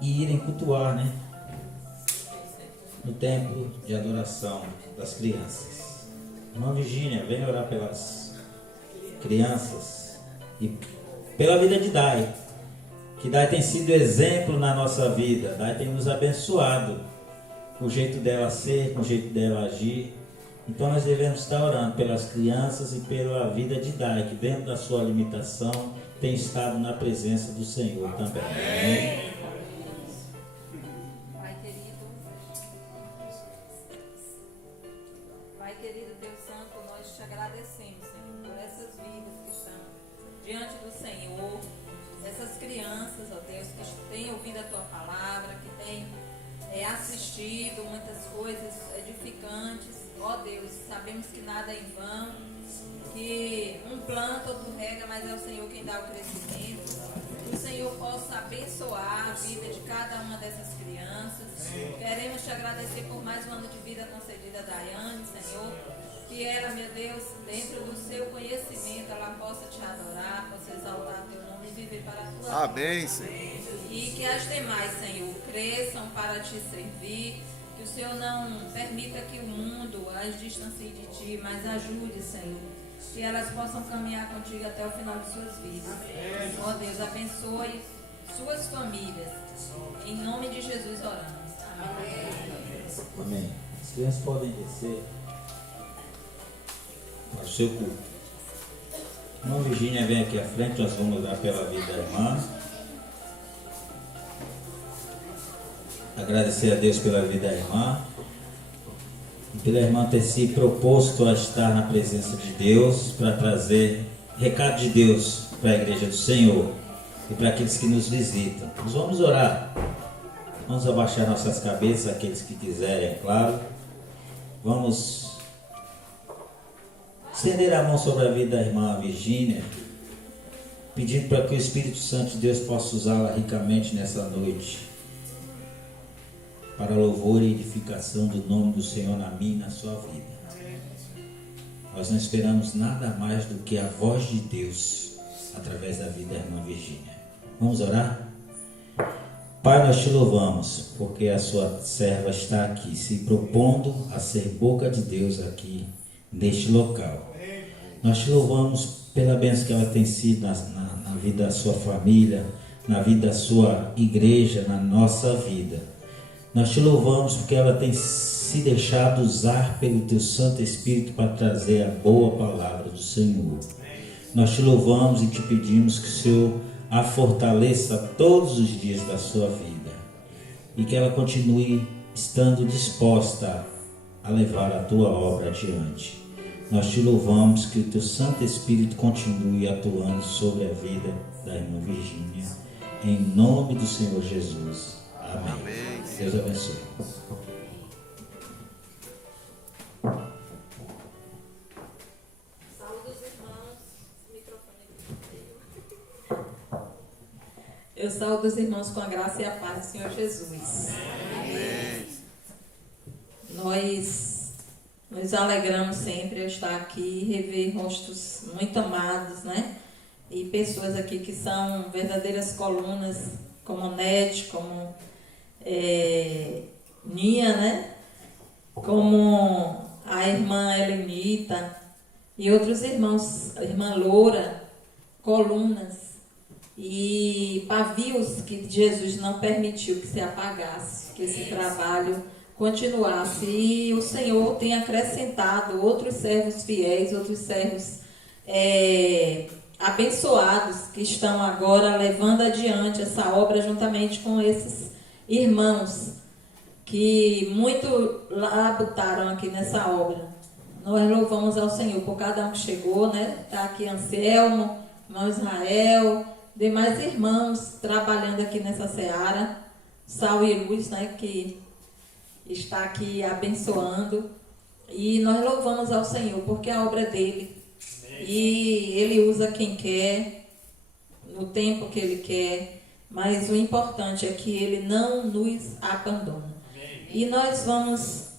irem cultuar, né? No templo de adoração das crianças. Irmã Virgínia, venha orar pelas crianças e pela vida de Dai. Que Dai tem sido exemplo na nossa vida. Dai tem nos abençoado com o jeito dela ser, com o jeito dela agir. Então nós devemos estar orando pelas crianças e pela vida de Dai, que dentro da sua limitação tem estado na presença do Senhor também. Amém? Pai querido, Deus Santo, nós te agradecemos, Senhor, por essas vidas que estão diante do Senhor, essas crianças, ó Deus, que têm ouvido a tua palavra, que têm assistido muitas coisas edificantes. Ó Deus, sabemos que nada é em vão, que um planta, outro rega, mas é o Senhor quem dá o crescimento. Que o Senhor possa abençoar a vida de cada uma dessas crianças. Queremos te agradecer por mais um ano de vida concedida a Daiane, Senhor. Que ela, meu Deus, dentro do seu conhecimento, ela possa te adorar, possa exaltar teu nome e viver para a tua glória. Amém, Senhor. E que as demais, Senhor, cresçam para te servir. Que o Senhor não permita que o mundo as distancie de ti, mas ajude, Senhor, que elas possam caminhar contigo até o final de suas vidas. Ó Deus, abençoe suas famílias. Em nome de Jesus oramos. Amém. Amém. As crianças podem descer para o seu culto. Irmã Virgínia vem aqui à frente, nós vamos orar pela vida da irmã. Agradecer a Deus pela vida da irmã e pela irmã ter se proposto a estar na presença de Deus para trazer recado de Deus para a igreja do Senhor e para aqueles que nos visitam. Nós vamos orar, vamos abaixar nossas cabeças, aqueles que quiserem, é claro. Vamos estender a mão sobre a vida da irmã Virgínia, pedindo para que o Espírito Santo de Deus possa usá-la ricamente nessa noite, para louvor e edificação do nome do Senhor na minha e na sua vida. Nós não esperamos nada mais do que a voz de Deus através da vida da irmã Virgínia. Vamos orar? Pai, nós te louvamos porque a sua serva está aqui se propondo a ser boca de Deus aqui neste local. Nós te louvamos pela bênção que ela tem sido na vida da sua família, na vida da sua igreja, na nossa vida. Nós te louvamos porque ela tem se deixado usar pelo teu Santo Espírito para trazer a boa palavra do Senhor. Nós te louvamos e te pedimos que o Senhor a fortaleça todos os dias da sua vida e que ela continue estando disposta a levar a tua obra adiante. Nós te louvamos que o teu Santo Espírito continue atuando sobre a vida da irmã Virgínia, em nome do Senhor Jesus. Amém. Deus abençoe. Saúde os irmãos. Microfone aqui. Eu saúdo os irmãos com a graça e a paz do Senhor Jesus. Amém. Nós nos alegramos sempre ao estar aqui e rever rostos muito amados, né? E pessoas aqui que são verdadeiras colunas, como Nete, como Nia, né? Como a irmã Helenita e outros irmãos, a irmã Loura, colunas e pavios que Jesus não permitiu que se apagasse, que esse trabalho continuasse. E o Senhor tem acrescentado outros servos fiéis, outros servos abençoados que estão agora levando adiante essa obra juntamente com esses irmãos que muito labutaram aqui nessa obra. Nós louvamos ao Senhor por cada um que chegou, né? Está aqui Anselmo, irmão Israel, demais irmãos trabalhando aqui nessa seara, Sal e Luz, né? Que está aqui abençoando. E nós louvamos ao Senhor porque a obra é dele. E ele usa quem quer, no tempo que ele quer. Mas o importante é que ele não nos abandona. E nós vamos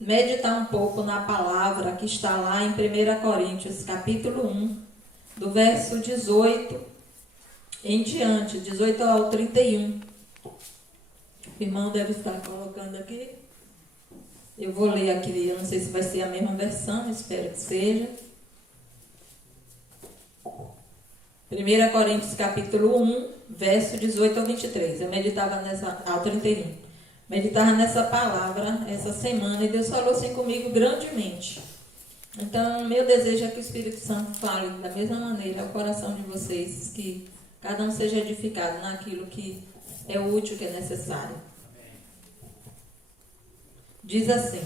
meditar um pouco na palavra que está lá em 1 Coríntios, capítulo 1, do verso 18 em diante, 18 ao 31. O irmão deve estar colocando aqui. Eu vou ler aqui, eu não sei se vai ser a mesma versão, espero que seja. 1 Coríntios capítulo 1, verso 18 ao 23. Eu meditava ao 31. meditava nessa palavra essa semana e Deus falou assim comigo grandemente. Então, meu desejo é que o Espírito Santo fale da mesma maneira ao coração de vocês, que cada um seja edificado naquilo que é útil, que é necessário. Diz assim: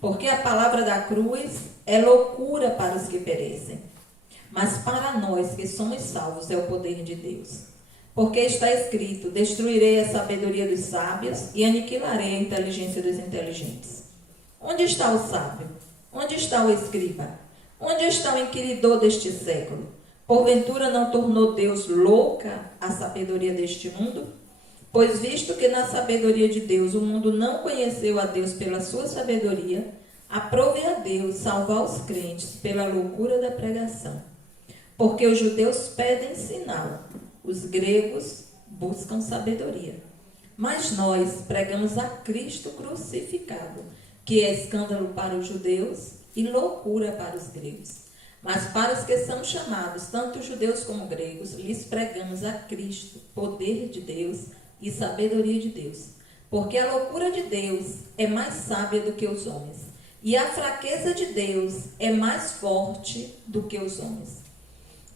porque a palavra da cruz é loucura para os que perecem, mas para nós que somos salvos é o poder de Deus. Porque está escrito: destruirei a sabedoria dos sábios e aniquilarei a inteligência dos inteligentes. Onde está o sábio? Onde está o escriba? Onde está o inquiridor deste século? Porventura não tornou Deus louca a sabedoria deste mundo? Pois visto que na sabedoria de Deus o mundo não conheceu a Deus pela sua sabedoria, aprove a Deus salvar os crentes pela loucura da pregação. Porque os judeus pedem sinal, os gregos buscam sabedoria. Mas nós pregamos a Cristo crucificado, que é escândalo para os judeus e loucura para os gregos. Mas para os que são chamados, tanto judeus como gregos, lhes pregamos a Cristo, poder de Deus e sabedoria de Deus. Porque a loucura de Deus é mais sábia do que os homens, e a fraqueza de Deus é mais forte do que os homens.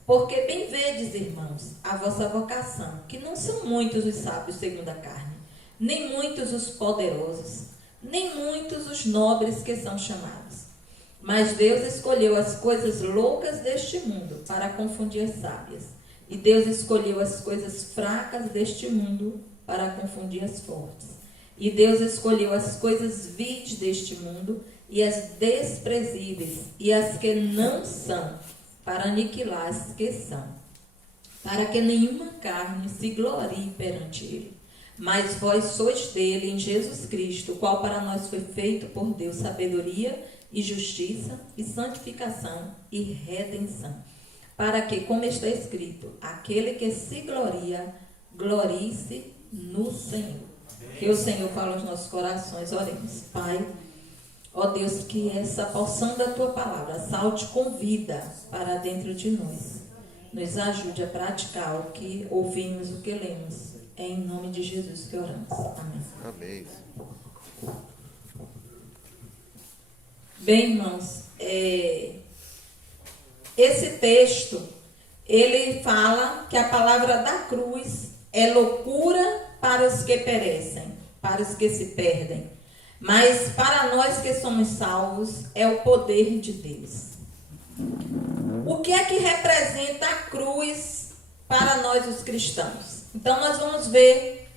Porque bem vedes, irmãos, a vossa vocação, que não são muitos os sábios segundo a carne, nem muitos os poderosos, nem muitos os nobres que são chamados. Mas Deus escolheu as coisas loucas deste mundo para confundir as sábias. E Deus escolheu as coisas fracas deste mundo para confundir as fortes. E Deus escolheu as coisas vis deste mundo e as desprezíveis e as que não são, para aniquilar as que são, para que nenhuma carne se glorie perante ele. Mas vós sois dele em Jesus Cristo, o qual para nós foi feito por Deus sabedoria e justiça e santificação e redenção. Para que, como está escrito, aquele que se gloria, glorie-se no Senhor. Que o Senhor fale aos nossos corações. Oremos. Pai, ó Deus, que essa porção da tua palavra salte com vida para dentro de nós. Nos ajude a praticar o que ouvimos, o que lemos. É em nome de Jesus que oramos. Amém. Amém. Bem, irmãos, esse texto, ele fala que a palavra da cruz é loucura para os que perecem, para os que se perdem. Mas para nós que somos salvos, é o poder de Deus. O que é que representa a cruz para nós os cristãos? Então nós vamos ver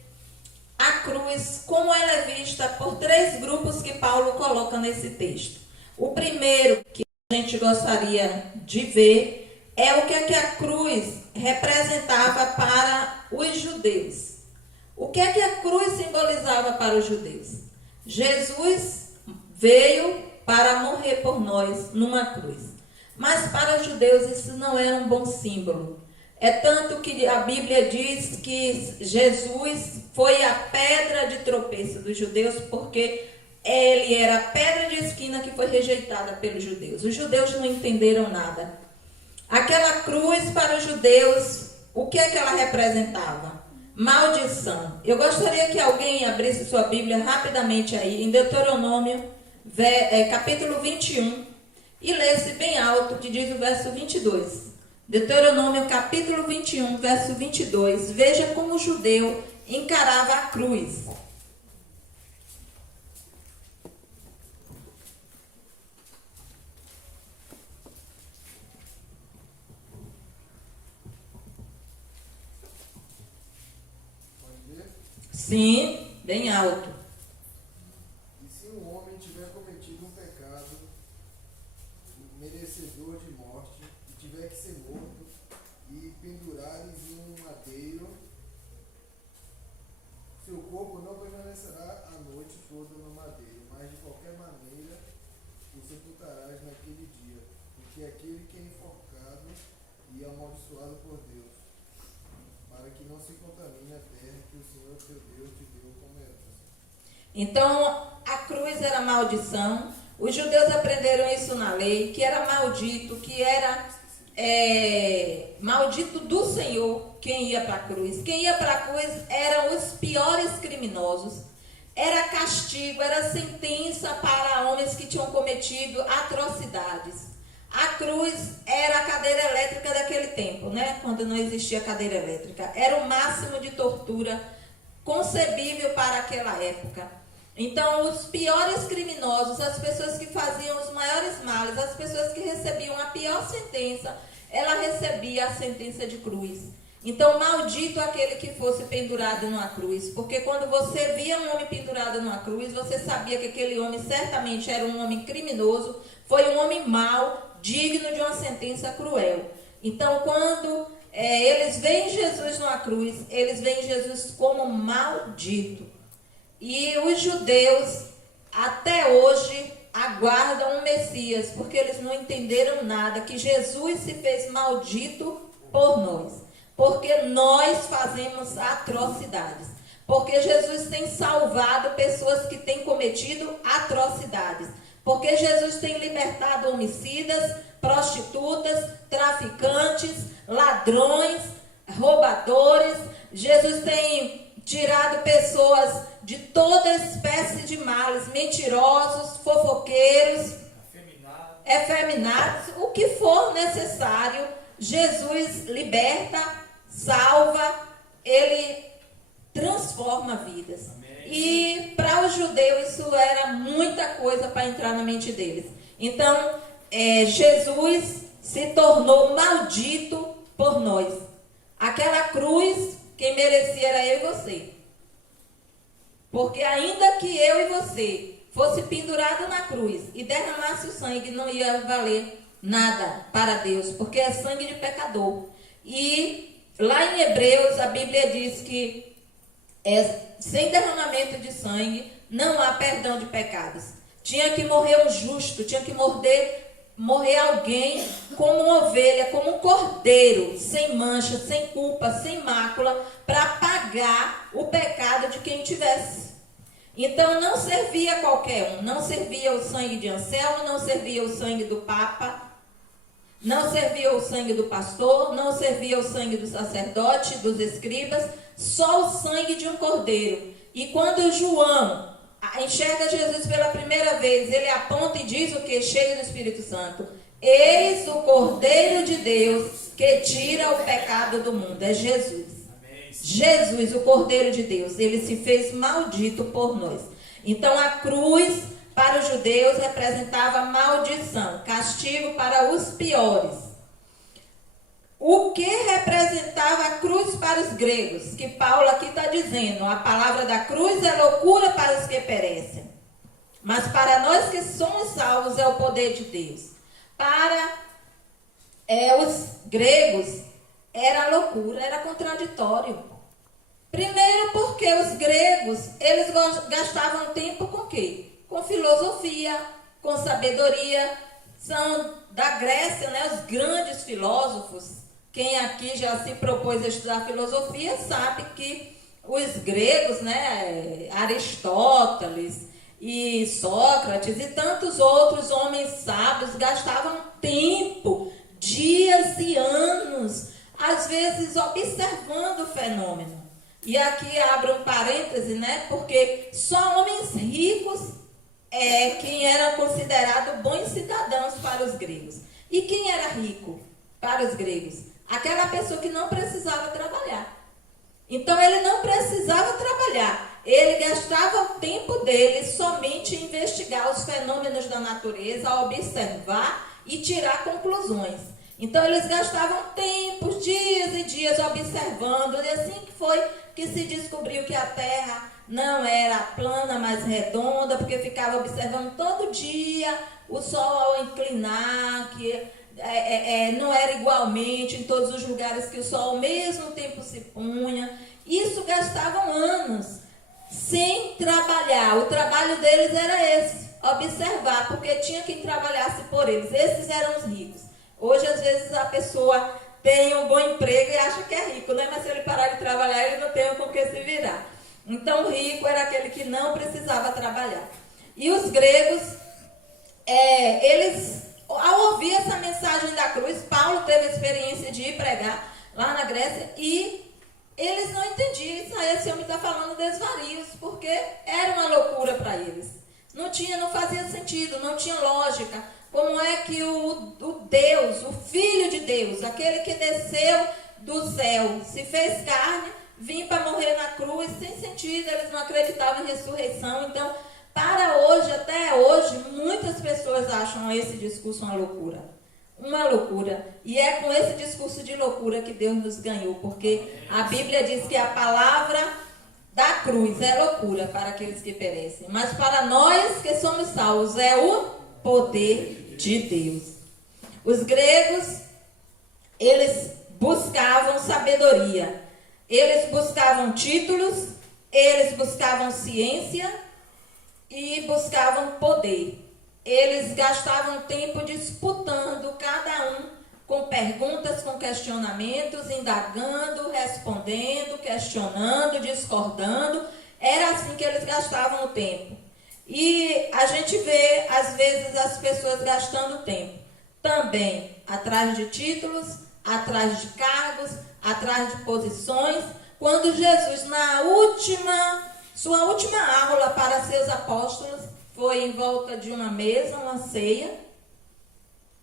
a cruz, como ela é vista por três grupos que Paulo coloca nesse texto. O primeiro que a gente gostaria de ver é o que a cruz representava para os judeus. O que é que a cruz simbolizava para os judeus? Jesus veio para morrer por nós numa cruz. Mas para os judeus isso não era um bom símbolo. É tanto que a Bíblia diz que Jesus foi a pedra de tropeço dos judeus, porque ele era a pedra de esquina que foi rejeitada pelos judeus. Os judeus não entenderam nada. Aquela cruz para os judeus, o que é que ela representava? Maldição. Eu gostaria que alguém abrisse sua Bíblia rapidamente aí, em Deuteronômio, capítulo 21, e lesse bem alto, que diz o verso 22. Deuteronômio, capítulo 21, verso 22. Veja como o judeu encarava a cruz. Sim, bem alto. E se um homem tiver cometido um pecado merecedor de morte, e tiver que ser morto, e pendurares em um madeiro, seu corpo não permanecerá a noite toda no madeiro, mas de qualquer maneira o sepultarás naquele dia, porque aquele que é enforcado e amaldiçoado por Deus, para que não se contamine a terra que o Senhor teu Deus te deu como herança. Então, a cruz era maldição. Os judeus aprenderam isso na lei, que era maldito, que era maldito do Senhor quem ia para a cruz. Quem ia para a cruz eram os piores criminosos, era castigo, era sentença para homens que tinham cometido atrocidades. A cruz era a cadeira elétrica daquele tempo, né? Quando não existia cadeira elétrica. Era o máximo de tortura concebível para aquela época. Então, os piores criminosos, as pessoas que faziam os maiores males, as pessoas que recebiam a pior sentença, ela recebia a sentença de cruz. Então, maldito aquele que fosse pendurado numa cruz, porque quando você via um homem pendurado numa cruz, você sabia que aquele homem certamente era um homem criminoso, foi um homem mau, digno de uma sentença cruel. Então, quando eles veem Jesus numa cruz, eles veem Jesus como maldito. E os judeus, até hoje, aguardam um Messias, porque eles não entenderam nada, que Jesus se fez maldito por nós. Porque nós fazemos atrocidades. Porque Jesus tem salvado pessoas que têm cometido atrocidades. Porque Jesus tem libertado homicidas, prostitutas, traficantes, ladrões, roubadores. Jesus tem tirado pessoas de toda espécie de males, mentirosos, fofoqueiros, efeminados, o que for necessário. Jesus liberta, salva, ele transforma vidas. Amém. E para os judeus isso era muita coisa para entrar na mente deles. Então, Jesus se tornou maldito por nós. Aquela cruz, quem merecia era eu e você. Porque ainda que eu e você fosse pendurado na cruz e derramasse o sangue, não ia valer nada para Deus, porque é sangue de pecador. E lá em Hebreus a Bíblia diz que sem derramamento de sangue não há perdão de pecados. Tinha que morrer um justo, tinha que morrer alguém como uma ovelha, como um cordeiro, sem mancha, sem culpa, sem mácula, para pagar o pecado de quem tivesse. Então não servia qualquer um, não servia o sangue de Anselmo, não servia o sangue do Papa, não servia o sangue do pastor, não servia o sangue do sacerdote, dos escribas, só o sangue de um cordeiro. E quando João enxerga Jesus pela primeira vez, ele aponta e diz o que? Cheio do Espírito Santo: eis o Cordeiro de Deus que tira o pecado do mundo. É Jesus. Jesus, o Cordeiro de Deus, ele se fez maldito por nós. Então a cruz para os judeus representava maldição, castigo para os piores. O que representava a cruz para os gregos? Que Paulo aqui está dizendo, a palavra da cruz é loucura para os que perecem, mas para nós que somos salvos é o poder de Deus. Para os gregos era loucura, era contraditório. Primeiro porque os gregos, eles gastavam tempo com o quê? Com filosofia, com sabedoria. São da Grécia, né, os grandes filósofos. Quem aqui já se propôs a estudar filosofia sabe que os gregos, né, Aristóteles e Sócrates e tantos outros homens sábios gastavam tempo, dias e anos, às vezes observando o fenômeno. E aqui abro um parêntese, né, porque só homens ricos quem era considerado bons cidadãos para os gregos. E quem era rico para os gregos? Aquela pessoa que não precisava trabalhar. Então ele não precisava trabalhar. Ele gastava o tempo dele somente em investigar os fenômenos da natureza, observar e tirar conclusões. Então eles gastavam tempos, dias e dias observando. E assim que foi que se descobriu que a Terra não era plana, mas redonda, porque ficava observando todo dia o Sol ao inclinar, que não era igualmente em todos os lugares que o Sol ao mesmo tempo se punha. Isso gastavam anos sem trabalhar. O trabalho deles era esse, observar, porque tinha quem trabalhasse por eles. Esses eram os ricos. Hoje, às vezes, a pessoa tem um bom emprego e acha que é rico, né? Mas se ele parar de trabalhar, ele não tem com que se virar. Então, o rico era aquele que não precisava trabalhar. E os gregos, eles, ao ouvir essa mensagem da cruz, Paulo teve a experiência de ir pregar lá na Grécia e eles não entendiam. Isso aí esse homem está falando desvarios, porque era uma loucura para eles. Não fazia sentido, não tinha lógica. Como é que o Deus, o Filho de Deus, aquele que desceu do céu, se fez carne, vinha para morrer na cruz, sem sentido, eles não acreditavam em ressurreição. Então, para hoje, até hoje, muitas pessoas acham esse discurso uma loucura. Uma loucura. E é com esse discurso de loucura que Deus nos ganhou, porque a Bíblia diz que a palavra da cruz é loucura para aqueles que perecem, mas para nós que somos salvos é o poder de Deus. Os gregos, eles buscavam sabedoria, eles buscavam títulos, eles buscavam ciência e buscavam poder. Eles gastavam tempo disputando, cada um com perguntas, com questionamentos, indagando, respondendo, questionando, discordando. Era assim que eles gastavam o tempo. E a gente vê, às vezes, as pessoas gastando tempo também atrás de títulos, atrás de cargos, atrás de posições, quando Jesus, sua última aula para seus apóstolos, foi em volta de uma mesa, uma ceia,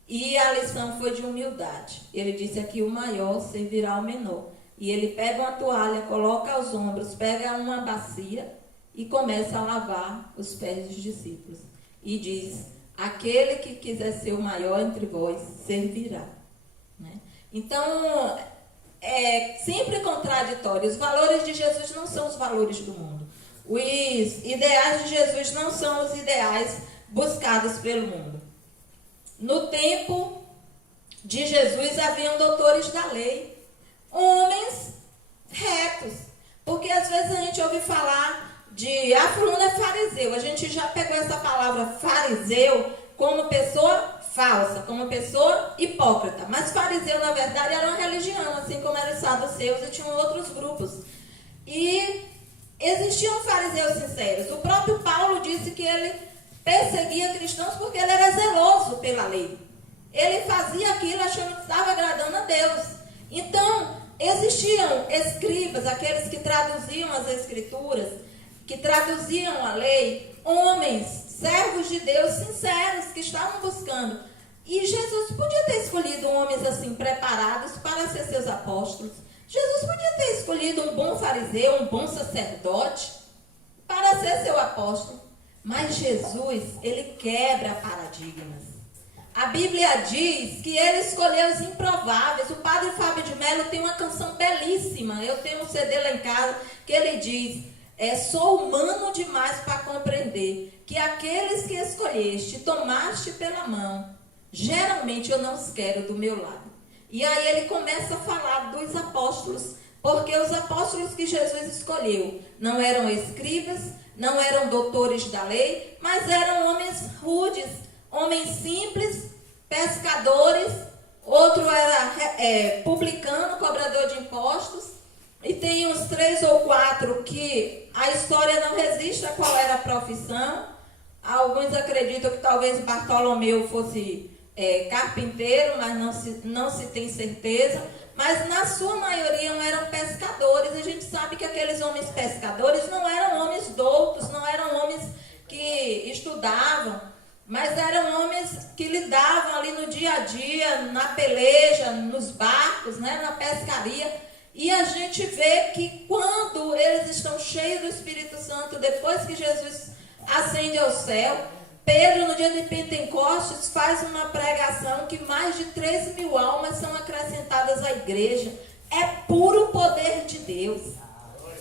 e a lição foi de humildade. Ele disse aqui: o maior servirá ao menor. E ele pega uma toalha, coloca aos ombros, pega uma bacia e começa a lavar os pés dos discípulos. E diz: aquele que quiser ser o maior entre vós, servirá. Né? Então, é sempre contraditório. Os valores de Jesus não são os valores do mundo. Os ideais de Jesus não são os ideais buscados pelo mundo. No tempo de Jesus haviam doutores da lei, homens retos, porque às vezes a gente ouve falar de fulano é fariseu. A gente já pegou essa palavra fariseu como pessoa falsa, como pessoa hipócrita. Mas fariseu, na verdade, era uma religião, assim como eram os saduceus e tinham outros grupos. E existiam fariseus sinceros. O próprio Paulo disse que ele perseguia cristãos porque ele era zeloso pela lei. Ele fazia aquilo achando que estava agradando a Deus. Então, existiam escribas, aqueles que traduziam as escrituras, que traduziam a lei, homens, servos de Deus sinceros, que estavam buscando. E Jesus podia ter escolhido homens assim preparados para ser seus apóstolos. Jesus podia ter escolhido um bom fariseu, um bom sacerdote para ser seu apóstolo. Mas Jesus, ele quebra paradigmas. A Bíblia diz que ele escolheu os improváveis. O padre Fábio de Mello tem uma canção belíssima. Eu tenho um CD lá em casa que ele diz: sou humano demais para compreender que aqueles que escolheste, tomaste pela mão, geralmente eu não os quero do meu lado. E aí ele começa a falar dos apóstolos, porque os apóstolos que Jesus escolheu não eram escribas, não eram doutores da lei, mas eram homens rudes, homens simples, pescadores. Outro era publicano, cobrador de impostos. E tem uns 3 ou 4 que a história não registra qual era a profissão. Alguns acreditam que talvez Bartolomeu fosse carpinteiro, mas não se tem certeza. Mas na sua maioria eram pescadores. A gente sabe que aqueles homens pescadores não eram homens doutos, não eram homens que estudavam, mas eram homens que lidavam ali no dia a dia, na peleja, nos barcos, né, na pescaria. E a gente vê que quando eles estão cheios do Espírito Santo, depois que Jesus ascende ao céu, Pedro, no dia de Pentecostes, faz uma pregação que mais de 13.000 almas são acrescentadas à igreja. É puro poder de Deus.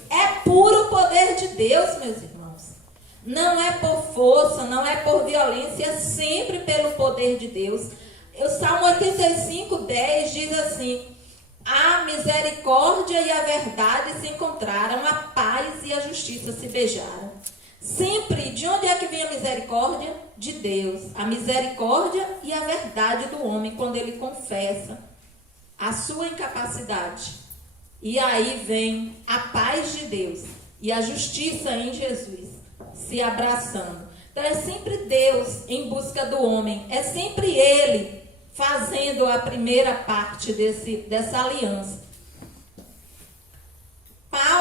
É puro poder de Deus, meus irmãos. Não é por força, não é por violência, é sempre pelo poder de Deus. O Salmo 85:10 diz assim: a misericórdia e a verdade se encontraram, a paz e a justiça se beijaram. Sempre, de onde é que vem a misericórdia? De Deus. A misericórdia e a verdade do homem, quando ele confessa a sua incapacidade. E aí vem a paz de Deus e a justiça em Jesus se abraçando. Então é sempre Deus em busca do homem. É sempre Ele fazendo a primeira parte dessa aliança.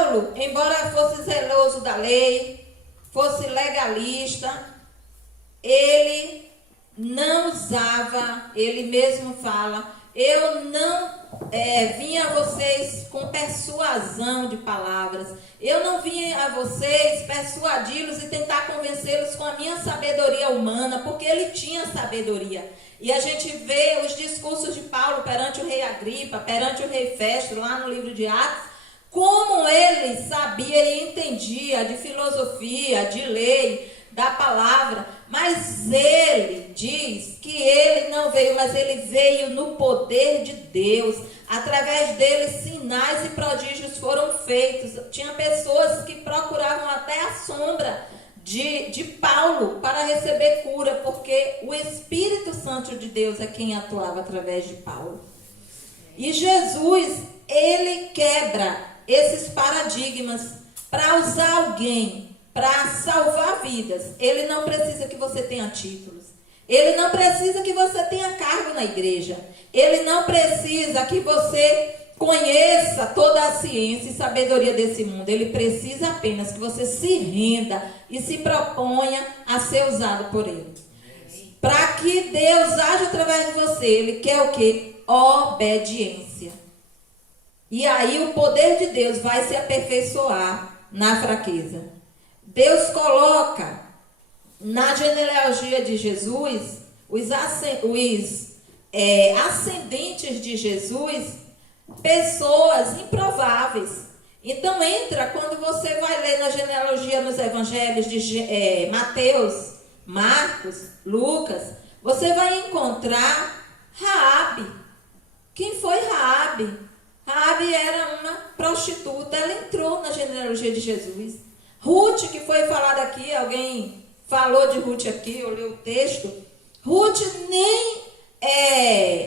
Paulo, embora fosse zeloso da lei, fosse legalista, ele não usava, ele mesmo fala, eu não vim a vocês com persuasão de palavras, eu não vim a vocês persuadi-los e tentar convencê-los com a minha sabedoria humana, porque ele tinha sabedoria. E a gente vê os discursos de Paulo perante o rei Agripa, perante o rei Festo, lá no livro de Atos, como ele sabia e entendia de filosofia, de lei, da palavra, mas ele diz que ele não veio, mas ele veio no poder de Deus. Através dele, sinais e prodígios foram feitos. Tinha pessoas que procuravam até a sombra de Paulo para receber cura, porque o Espírito Santo de Deus é quem atuava através de Paulo. E Jesus, ele quebra esses paradigmas para usar alguém para salvar vidas. Ele não precisa que você tenha títulos. Ele não precisa que você tenha cargo na igreja. Ele não precisa que você conheça toda a ciência e sabedoria desse mundo. Ele precisa apenas que você se renda e se proponha a ser usado por ele. Para que Deus age através de você, ele quer o quê? Obediência. E aí o poder de Deus vai se aperfeiçoar na fraqueza. Deus coloca na genealogia de Jesus os ascendentes de Jesus, pessoas improváveis. Então entra, quando você vai ler na genealogia nos evangelhos de Mateus, Marcos, Lucas, você vai encontrar Raabe. Quem foi Raabe? Raabe era uma prostituta, ela entrou na genealogia de Jesus. Ruth, que foi falada aqui, alguém falou de Ruth aqui, eu li o texto. Ruth nem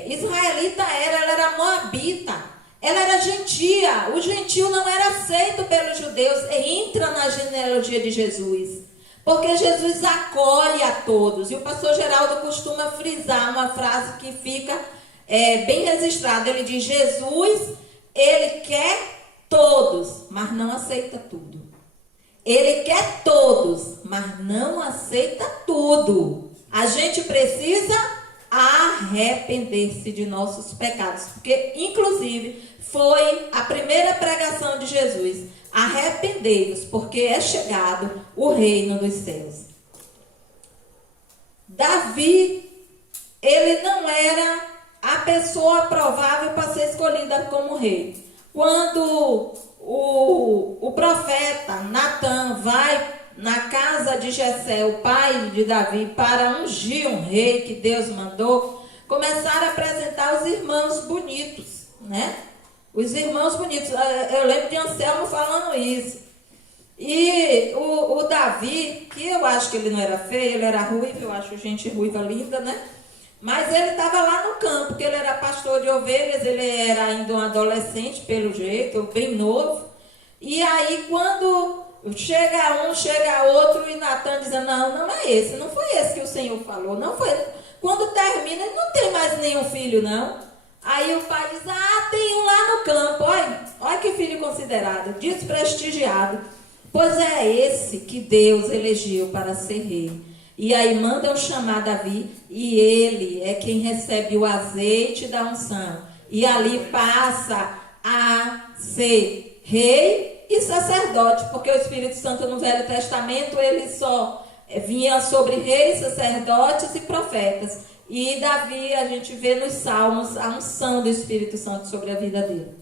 israelita ela era moabita, ela era gentia. O gentio não era aceito pelos judeus. Entra na genealogia de Jesus, porque Jesus acolhe a todos. E o pastor Geraldo costuma frisar uma frase que fica bem registrada. Ele diz: Jesus, ele quer todos, mas não aceita tudo. Ele quer todos, mas não aceita tudo. A gente precisa arrepender-se de nossos pecados, porque inclusive foi a primeira pregação de Jesus: arrependei-vos, porque é chegado o reino dos céus. Davi, ele não era a pessoa provável para ser escolhida como rei. Quando o profeta Natã vai na casa de Jessé, o pai de Davi, para ungir um rei que Deus mandou, começaram a apresentar os irmãos bonitos, né? Os irmãos bonitos. Eu lembro de Anselmo falando isso. E o Davi, que eu acho que ele não era feio, ele era ruivo, eu acho gente ruiva linda, né? Mas ele estava lá no campo, porque ele era pastor de ovelhas, ele era ainda um adolescente, pelo jeito, bem novo. E aí, quando chega um, chega outro, e Natã diz: não é esse, não foi esse que o Senhor falou, não foi. Quando termina, ele não tem mais nenhum filho, não. Aí o pai diz: tem um lá no campo, olha que filho considerado, desprestigiado. Pois é esse que Deus elegeu para ser rei. E aí mandam chamar Davi, e ele é quem recebe o azeite da unção. E ali passa a ser rei e sacerdote, porque o Espírito Santo no Velho Testamento ele só vinha sobre reis, sacerdotes e profetas. E Davi, a gente vê nos Salmos a unção do Espírito Santo sobre a vida dele.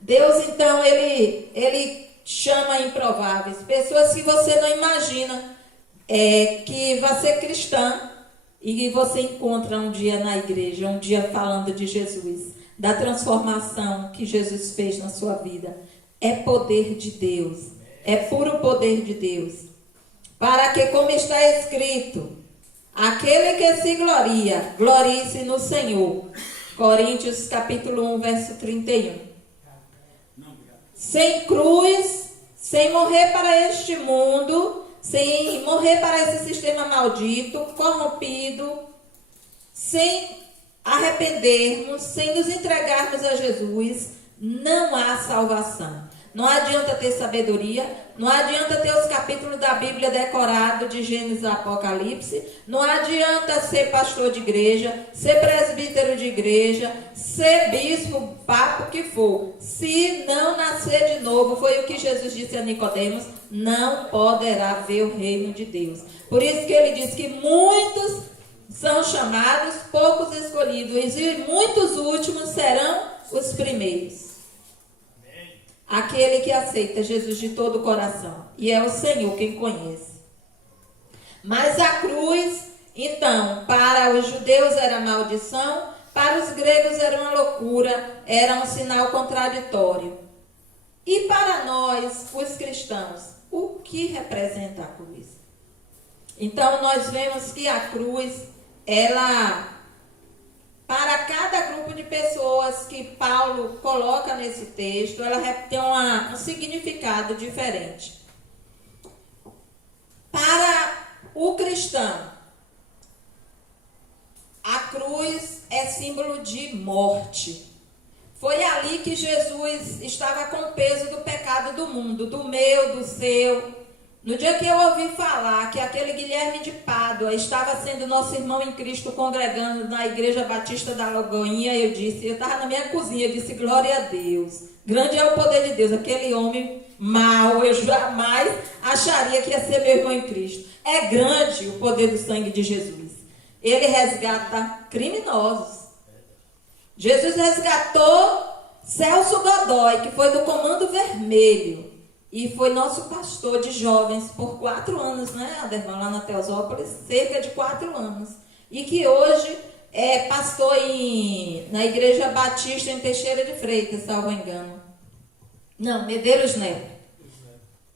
Deus, então, ele chama improváveis, pessoas que você não imagina que vai ser cristã, e você encontra um dia na igreja, um dia falando de Jesus, da transformação que Jesus fez na sua vida. É poder de Deus, é puro poder de Deus. Para que, como está escrito, aquele que se gloria, glorie-se no Senhor. Coríntios capítulo 1, verso 31. Sem cruz, sem morrer para este mundo, sem morrer para esse sistema maldito, corrompido, sem arrependermos, sem nos entregarmos a Jesus, não há salvação. Não adianta ter sabedoria, não adianta ter os capítulos da Bíblia decorados de Gênesis a Apocalipse, não adianta ser pastor de igreja, ser presbítero de igreja, ser bispo, papo, o que for. Se não nascer de novo, foi o que Jesus disse a Nicodemos, não poderá ver o reino de Deus. Por isso que ele diz que muitos são chamados, poucos escolhidos, e muitos últimos serão os primeiros. Aquele que aceita Jesus de todo o coração. E é o Senhor quem conhece. Mas a cruz, então, para os judeus era maldição, para os gregos era uma loucura, era um sinal contraditório. E para nós, os cristãos, o que representa a cruz? Então, nós vemos que a cruz, ela... Para cada grupo de pessoas que Paulo coloca nesse texto, ela tem um significado diferente. Para o cristão, a cruz é símbolo de morte. Foi ali que Jesus estava com o peso do pecado do mundo, do meu, do seu. No dia que eu ouvi falar que aquele Guilherme de Pádua estava sendo nosso irmão em Cristo congregando na Igreja Batista da Lagoinha, eu estava na minha cozinha, eu disse, glória a Deus. Grande é o poder de Deus, aquele homem mau, eu jamais acharia que ia ser meu irmão em Cristo. É grande o poder do sangue de Jesus. Ele resgata criminosos. Jesus resgatou Celso Godoy, que foi do Comando Vermelho. E foi nosso pastor de jovens por 4 anos, né, Aderman, lá na Teosópolis, cerca de 4 anos. E que hoje é pastor na Igreja Batista em Teixeira de Freitas, salvo engano. Não, Medeiros Neto.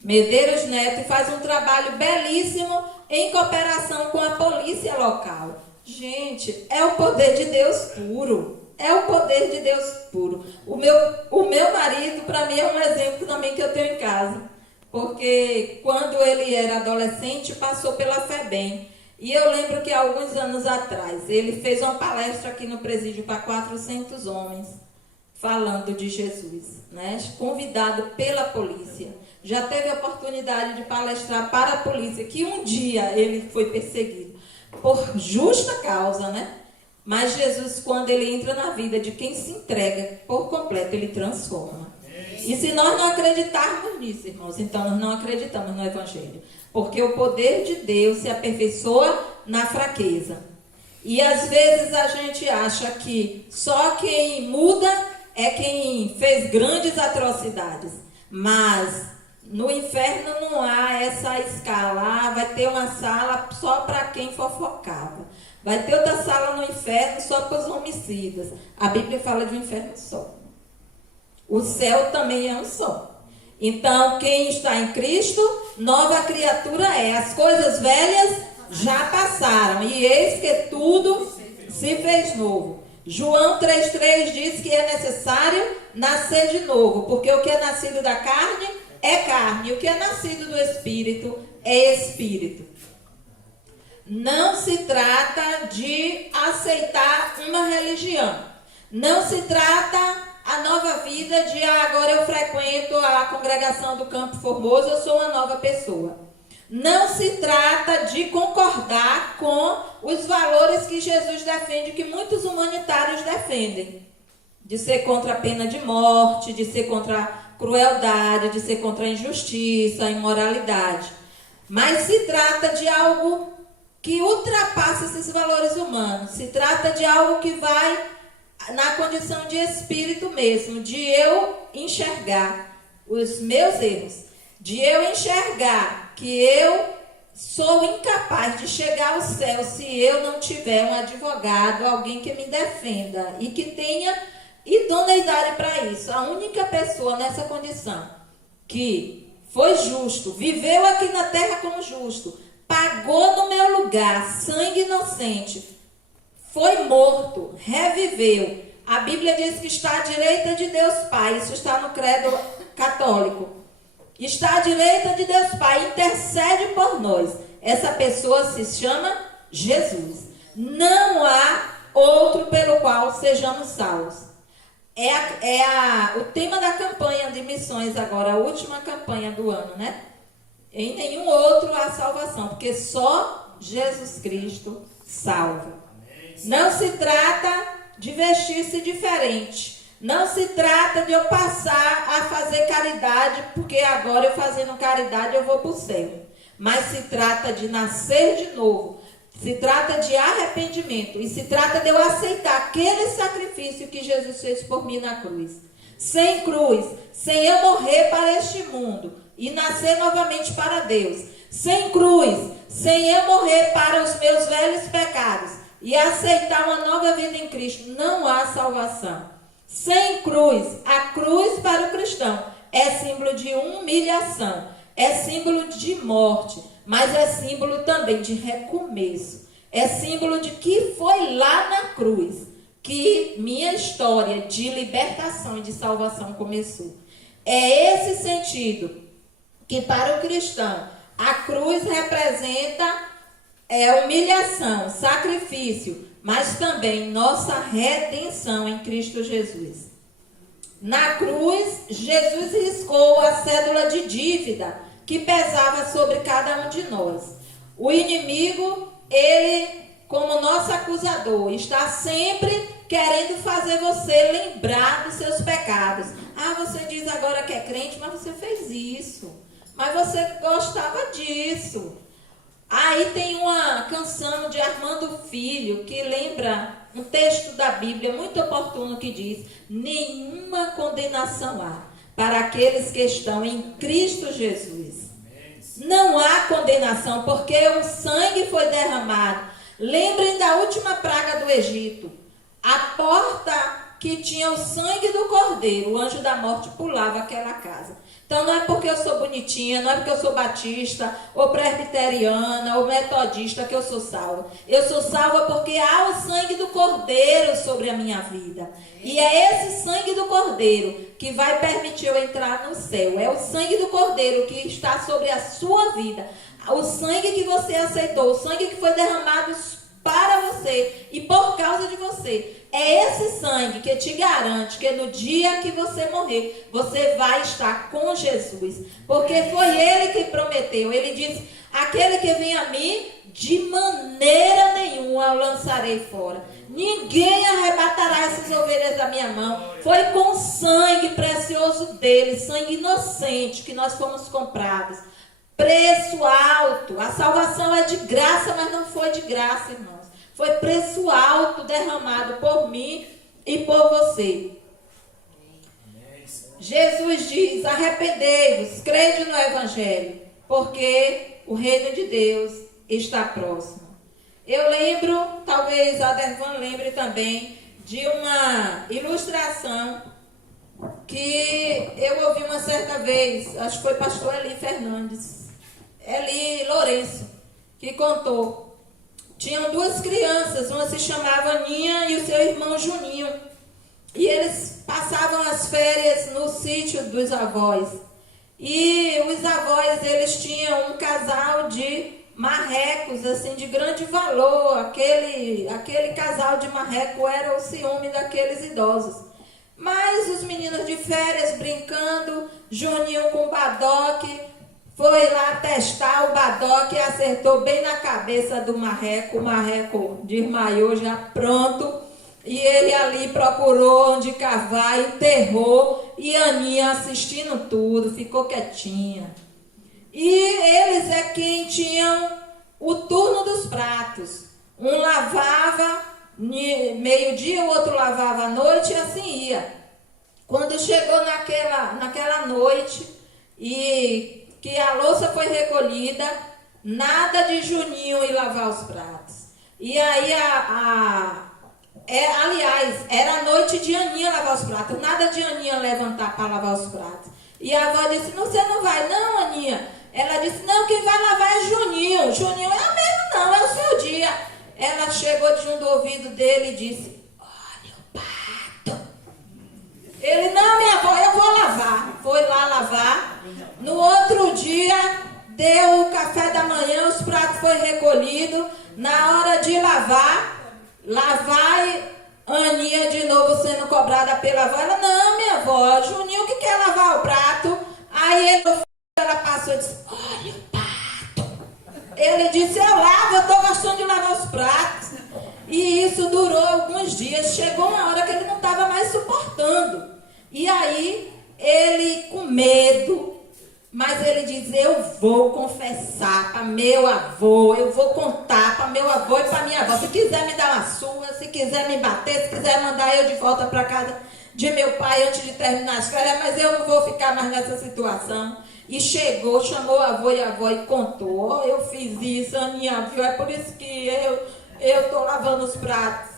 Medeiros Neto, e faz um trabalho belíssimo em cooperação com a polícia local. Gente, é o poder de Deus puro. É o poder de Deus puro. O meu marido, para mim, é um exemplo também que eu tenho em casa. Porque quando ele era adolescente, passou pela FEBEM. E eu lembro que alguns anos atrás, ele fez uma palestra aqui no presídio para 400 homens, falando de Jesus, né? Convidado pela polícia. Já teve a oportunidade de palestrar para a polícia, que um dia ele foi perseguido. Por justa causa, né? Mas Jesus, quando ele entra na vida de quem se entrega por completo, ele transforma. E se nós não acreditarmos nisso, irmãos, então nós não acreditamos no Evangelho. Porque o poder de Deus se aperfeiçoa na fraqueza. E às vezes a gente acha que só quem muda é quem fez grandes atrocidades. Mas no inferno não há essa escala. Vai ter uma sala só para quem fofocava. Vai ter outra sala no inferno só para os homicidas. A Bíblia fala de um inferno só. O céu também é um só. Então, quem está em Cristo, nova criatura é. As coisas velhas já passaram. E eis que tudo se fez novo. João 3,3 diz que é necessário nascer de novo. Porque o que é nascido da carne é carne. O que é nascido do Espírito é Espírito. Não se trata de aceitar uma religião. Não se trata a nova vida de agora eu frequento a congregação do Campo Formoso, eu sou uma nova pessoa. Não se trata de concordar com os valores que Jesus defende, que muitos humanitários defendem. De ser contra a pena de morte, de ser contra a crueldade, de ser contra a injustiça, a imoralidade. Mas se trata de algo que ultrapassa esses valores humanos. Se trata de algo que vai na condição de espírito mesmo, de eu enxergar os meus erros, de eu enxergar que eu sou incapaz de chegar ao céu se eu não tiver um advogado, alguém que me defenda e que tenha idoneidade para isso. A única pessoa nessa condição que foi justo, viveu aqui na terra como justo, pagou no meu lugar, sangue inocente, foi morto, reviveu. A Bíblia diz que está à direita de Deus Pai, isso está no credo católico. Está à direita de Deus Pai, intercede por nós. Essa pessoa se chama Jesus. Não há outro pelo qual sejamos salvos. o tema da campanha de missões agora, a última campanha do ano, né? Em nenhum outro há salvação, porque só Jesus Cristo salva. Não se trata de vestir-se diferente. Não se trata de eu passar a fazer caridade, porque agora eu fazendo caridade eu vou para o céu. Mas se trata de nascer de novo. Se trata de arrependimento. E se trata de eu aceitar aquele sacrifício que Jesus fez por mim na cruz. Sem cruz, sem eu morrer para este mundo e nascer novamente para Deus. Sem cruz, sem eu morrer para os meus velhos pecados e aceitar uma nova vida em Cristo, não há salvação. Sem cruz, a cruz para o cristão é símbolo de humilhação, é símbolo de morte, mas é símbolo também de recomeço. É símbolo de que foi lá na cruz que minha história de libertação e de salvação começou. É esse sentido que para o cristão a cruz representa humilhação, sacrifício, mas também nossa redenção em Cristo Jesus. Na cruz, Jesus riscou a cédula de dívida que pesava sobre cada um de nós. O inimigo, ele, como nosso acusador, está sempre querendo fazer você lembrar dos seus pecados. Ah, você diz agora que é crente, mas você fez isso. Mas você gostava disso. Aí tem uma canção de Armando Filho que lembra um texto da Bíblia muito oportuno que diz: nenhuma condenação há para aqueles que estão em Cristo Jesus. Não há condenação porque o sangue foi derramado. Lembrem da última praga do Egito. A porta que tinha o sangue do cordeiro, o anjo da morte pulava aquela casa. Então não é porque eu sou bonitinha, não é porque eu sou batista, ou presbiteriana, ou metodista que eu sou salva. Eu sou salva porque há o sangue do cordeiro sobre a minha vida. E é esse sangue do cordeiro que vai permitir eu entrar no céu. É o sangue do cordeiro que está sobre a sua vida. O sangue que você aceitou, o sangue que foi derramado para você e por causa de você. É esse sangue que te garante que no dia que você morrer, você vai estar com Jesus. Porque foi Ele que prometeu. Ele disse: aquele que vem a mim, de maneira nenhuma eu lançarei fora. Ninguém arrebatará essas ovelhas da minha mão. Foi com sangue precioso dele, sangue inocente, que nós fomos comprados. Preço alto. A salvação é de graça, mas não foi de graça, irmãos. Foi preço alto derramado por mim e por você. Jesus diz: arrependei-vos, crede no Evangelho, porque o reino de Deus está próximo. Eu lembro, talvez a Dervan lembre também, de uma ilustração que eu ouvi uma certa vez, acho que foi pastor Eli Fernandes, Eli Lourenço, que contou. Tinham duas crianças, uma se chamava Aninha e o seu irmão Juninho. E eles passavam as férias no sítio dos avós. E os avós, eles tinham um casal de marrecos, assim, de grande valor. Aquele casal de marreco era o ciúme daqueles idosos. Mas os meninos de férias brincando, Juninho com o badoque, foi lá testar o badoque e acertou bem na cabeça do marreco. O marreco desmaiou já pronto. E ele ali procurou onde cavar, enterrou. E a Aninha assistindo tudo, ficou quietinha. E eles é quem tinham o turno dos pratos. Um lavava meio-dia, o outro lavava à noite e assim ia. Quando chegou naquela noite e que a louça foi recolhida, nada de Juninho ir lavar os pratos. E aí, aliás, era a noite de Aninha lavar os pratos, nada de Aninha levantar para lavar os pratos. E a avó disse: não, você não vai, não, Aninha. Ela disse: não, quem vai lavar é Juninho. Juninho é o mesmo, não, é o seu dia. Ela chegou junto do ouvido dele e disse: olha o pato. Ele: não, minha avó, eu vou lavar. Foi lá lavar. No outro dia, deu o café da manhã, os pratos foram recolhidos. Na hora de lavar e Aninha de novo sendo sendo cobrada pela avó. Ela, não, minha avó, Juninho que quer lavar o prato. Aí ela passou e disse, olha o prato. Ele disse, eu lavo, eu estou gostando de lavar os pratos. E isso durou alguns dias. Chegou uma hora que ele não estava mais suportando. E aí, ele com medo, mas ele diz, eu vou confessar para meu avô, eu vou contar para meu avô e para minha avó. Se quiser me dar uma surra, se quiser me bater, se quiser mandar eu de volta para casa de meu pai antes de terminar as férias, mas eu não vou ficar mais nessa situação. E chegou, chamou o avô e a avó e contou, oh, eu fiz isso, a minha avó, é por isso que eu estou lavando os pratos.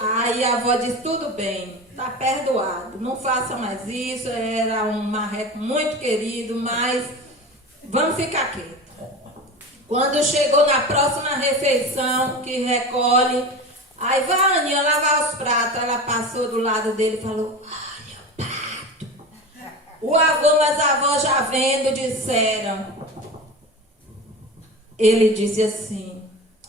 Aí a avó disse, tudo bem, está perdoado, não faça mais isso, era um marreco muito querido, mas vamos ficar quieto. Quando chegou na próxima refeição, que recolhe, aí vai Aninha lavar os pratos, ela passou do lado dele e falou, olha o prato. O avô, mas a avó já vendo, disseram. Ele disse assim,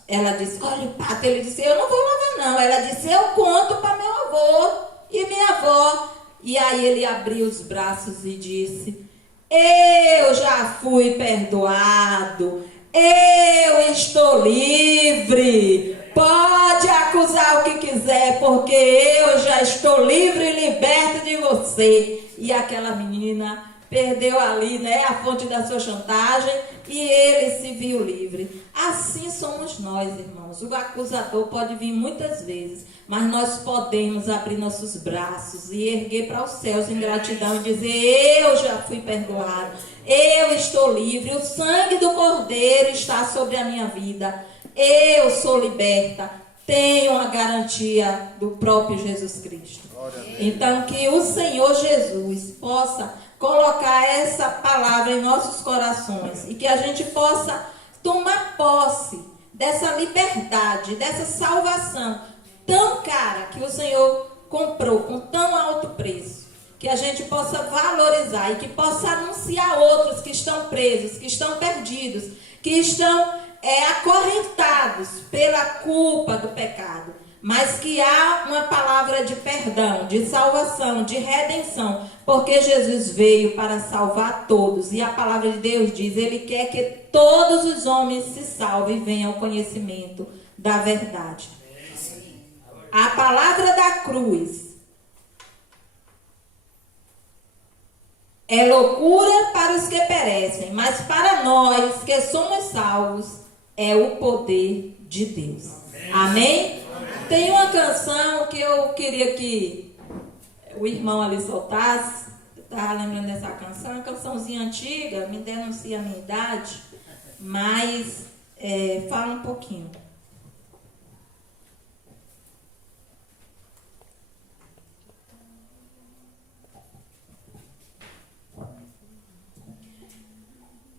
ela disse, olha o prato, ele disse, eu não vou lavar não. Ela disse, eu conto para meu avô e minha avó. E aí ele abriu os braços e disse, eu já fui perdoado, eu estou livre, pode acusar o que quiser, porque eu já estou livre e liberto de você. E aquela menina perdeu ali, né, a fonte da sua chantagem e ele se viu livre. Assim somos nós, irmãos. O acusador pode vir muitas vezes, mas nós podemos abrir nossos braços e erguer para os céus em gratidão e dizer, eu já fui perdoado, eu estou livre, o sangue do Cordeiro está sobre a minha vida, eu sou liberta, tenho a garantia do próprio Jesus Cristo. Então que o Senhor Jesus possa colocar essa palavra em nossos corações e que a gente possa tomar posse dessa liberdade, dessa salvação tão cara que o Senhor comprou com tão alto preço, que a gente possa valorizar e que possa anunciar a outros que estão presos, que estão perdidos, que estão acorrentados pela culpa do pecado, mas que há uma palavra de perdão, de salvação, de redenção, porque Jesus veio para salvar todos, e a palavra de Deus diz, Ele quer que todos os homens se salvem e venham ao conhecimento da verdade. A palavra da cruz é loucura para os que perecem, mas para nós que somos salvos, é o poder de Deus. Amém? Tem uma canção que eu queria que o irmão ali soltasse. Eu estava lembrando dessa canção, uma cançãozinha antiga, me denuncia a minha idade, mas fala um pouquinho.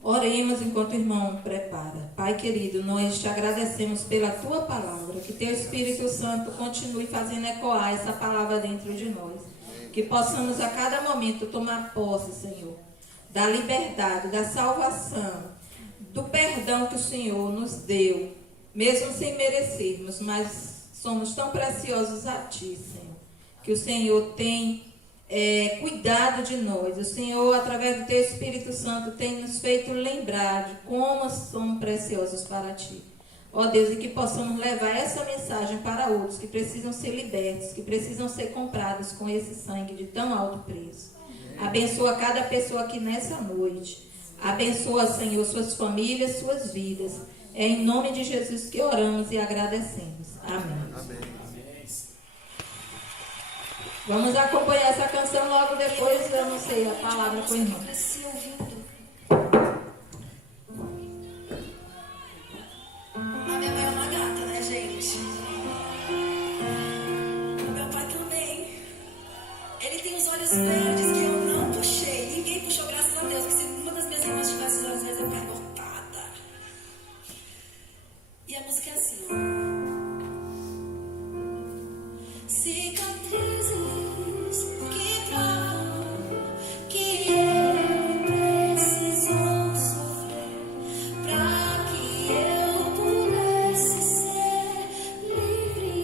Oremos enquanto o irmão prepara. Pai querido, nós te agradecemos pela tua palavra, que teu Espírito Santo continue fazendo ecoar essa palavra dentro de nós, que possamos a cada momento tomar posse, Senhor, da liberdade, da salvação, do perdão que o Senhor nos deu, mesmo sem merecermos, mas somos tão preciosos a ti, Senhor, que o Senhor tem cuidado de nós. O Senhor, através do teu Espírito Santo, tem nos feito lembrar de como somos preciosos para ti. Ó Deus, e que possamos levar essa mensagem para outros que precisam ser libertos, que precisam ser comprados com esse sangue de tão alto preço. Abençoa cada pessoa aqui nessa noite. Abençoa, Senhor, suas famílias, suas vidas. É em nome de Jesus que oramos e agradecemos. Amém. Amém. Vamos acompanhar essa canção logo depois, eu não sei a palavra com o irmão. A minha mãe é uma gata, né, gente? O meu pai também. Ele tem os olhos verdes que eu não puxei. Ninguém puxou, graças a Deus. Porque se uma das minhas irmãs tivesse os olhos verdes, eu ficaria cortada. E a música é assim, ó. Cicatrizes que provam que eu preciso sofrer pra que eu pudesse ser livre.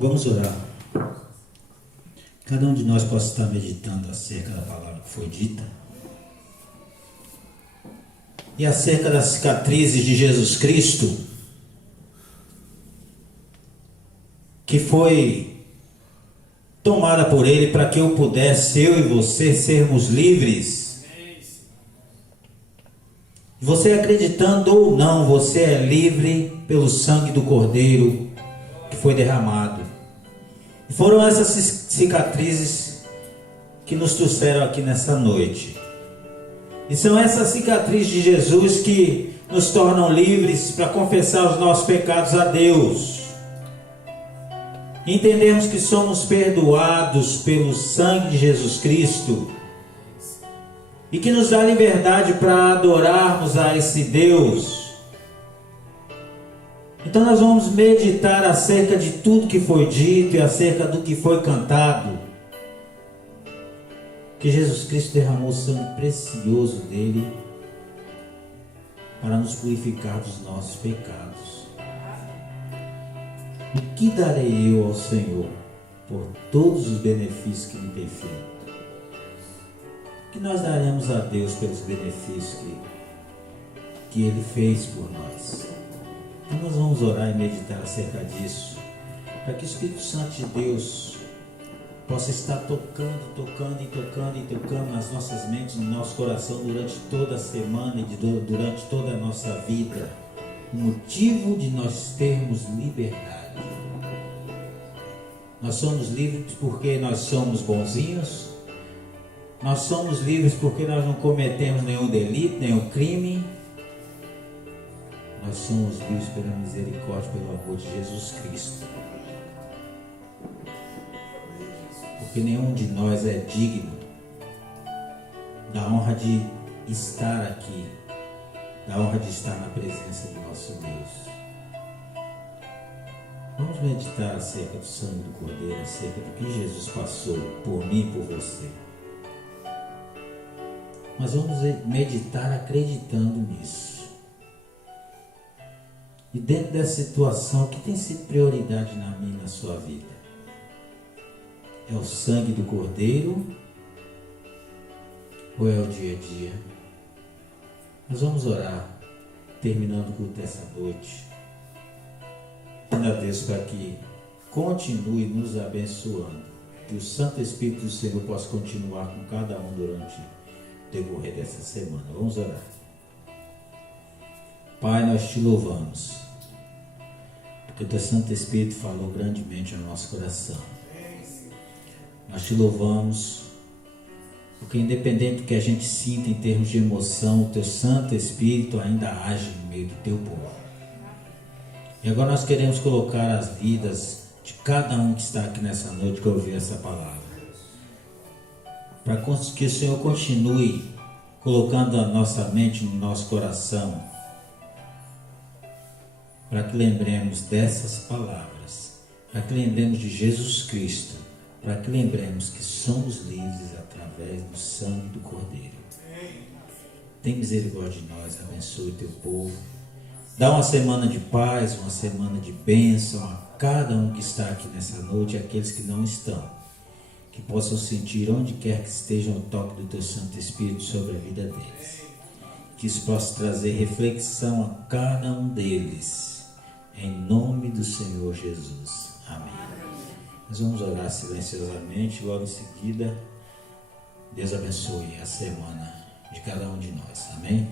Vamos orar. Cada um de nós possa estar meditando acerca da palavra que foi dita. E acerca das cicatrizes de Jesus Cristo, que foi tomada por Ele para que eu pudesse, eu e você, sermos livres. Você acreditando ou não, você é livre pelo sangue do Cordeiro que foi derramado. E foram essas cicatrizes que nos trouxeram aqui nessa noite. E são essas cicatrizes de Jesus que nos tornam livres para confessar os nossos pecados a Deus. Entendemos que somos perdoados pelo sangue de Jesus Cristo e que nos dá liberdade para adorarmos a esse Deus. Então nós vamos meditar acerca de tudo que foi dito e acerca do que foi cantado. Que Jesus Cristo derramou o sangue precioso dele para nos purificar dos nossos pecados. O que darei eu ao Senhor por todos os benefícios que me tem feito? O que nós daremos a Deus pelos benefícios que Ele fez por nós? Então nós vamos orar e meditar acerca disso, para que o Espírito Santo de Deus possa estar tocando nas nossas mentes, no nosso coração durante toda a semana e durante toda a nossa vida. O motivo de nós termos liberdade. Nós somos livres porque nós somos bonzinhos. Nós somos livres porque nós não cometemos nenhum delito, nenhum crime. Nós somos livres pela misericórdia, pelo amor de Jesus Cristo. Porque nenhum de nós é digno da honra de estar aqui, da honra de estar na presença do nosso Deus. Vamos meditar acerca do sangue do Cordeiro, acerca do que Jesus passou por mim e por você. Mas vamos meditar acreditando nisso. E dentro dessa situação, o que tem sido prioridade na minha e na sua vida? É o sangue do Cordeiro ou é o dia a dia? Nós vamos orar, terminando o culto dessa noite. Pedindo a Deus para que continue nos abençoando. Que o Santo Espírito do Senhor possa continuar com cada um durante o decorrer dessa semana. Vamos orar. Pai, nós te louvamos, porque o teu Santo Espírito falou grandemente ao nosso coração. Nós te louvamos, porque independente do que a gente sinta em termos de emoção, o teu Santo Espírito ainda age no meio do teu povo. E agora nós queremos colocar as vidas de cada um que está aqui nessa noite que ouviu essa palavra, para que o Senhor continue colocando a nossa mente no nosso coração, para que lembremos dessas palavras, para que lembremos de Jesus Cristo, para que lembremos que somos livres através do sangue do Cordeiro. Tem misericórdia de nós, abençoe o teu povo. Dá uma semana de paz, uma semana de bênção a cada um que está aqui nessa noite e aqueles que não estão. Que possam sentir onde quer que estejam o toque do teu Santo Espírito sobre a vida deles. Que isso possa trazer reflexão a cada um deles. Em nome do Senhor Jesus. Amém. Nós vamos orar silenciosamente. Logo em seguida, Deus abençoe a semana de cada um de nós. Amém?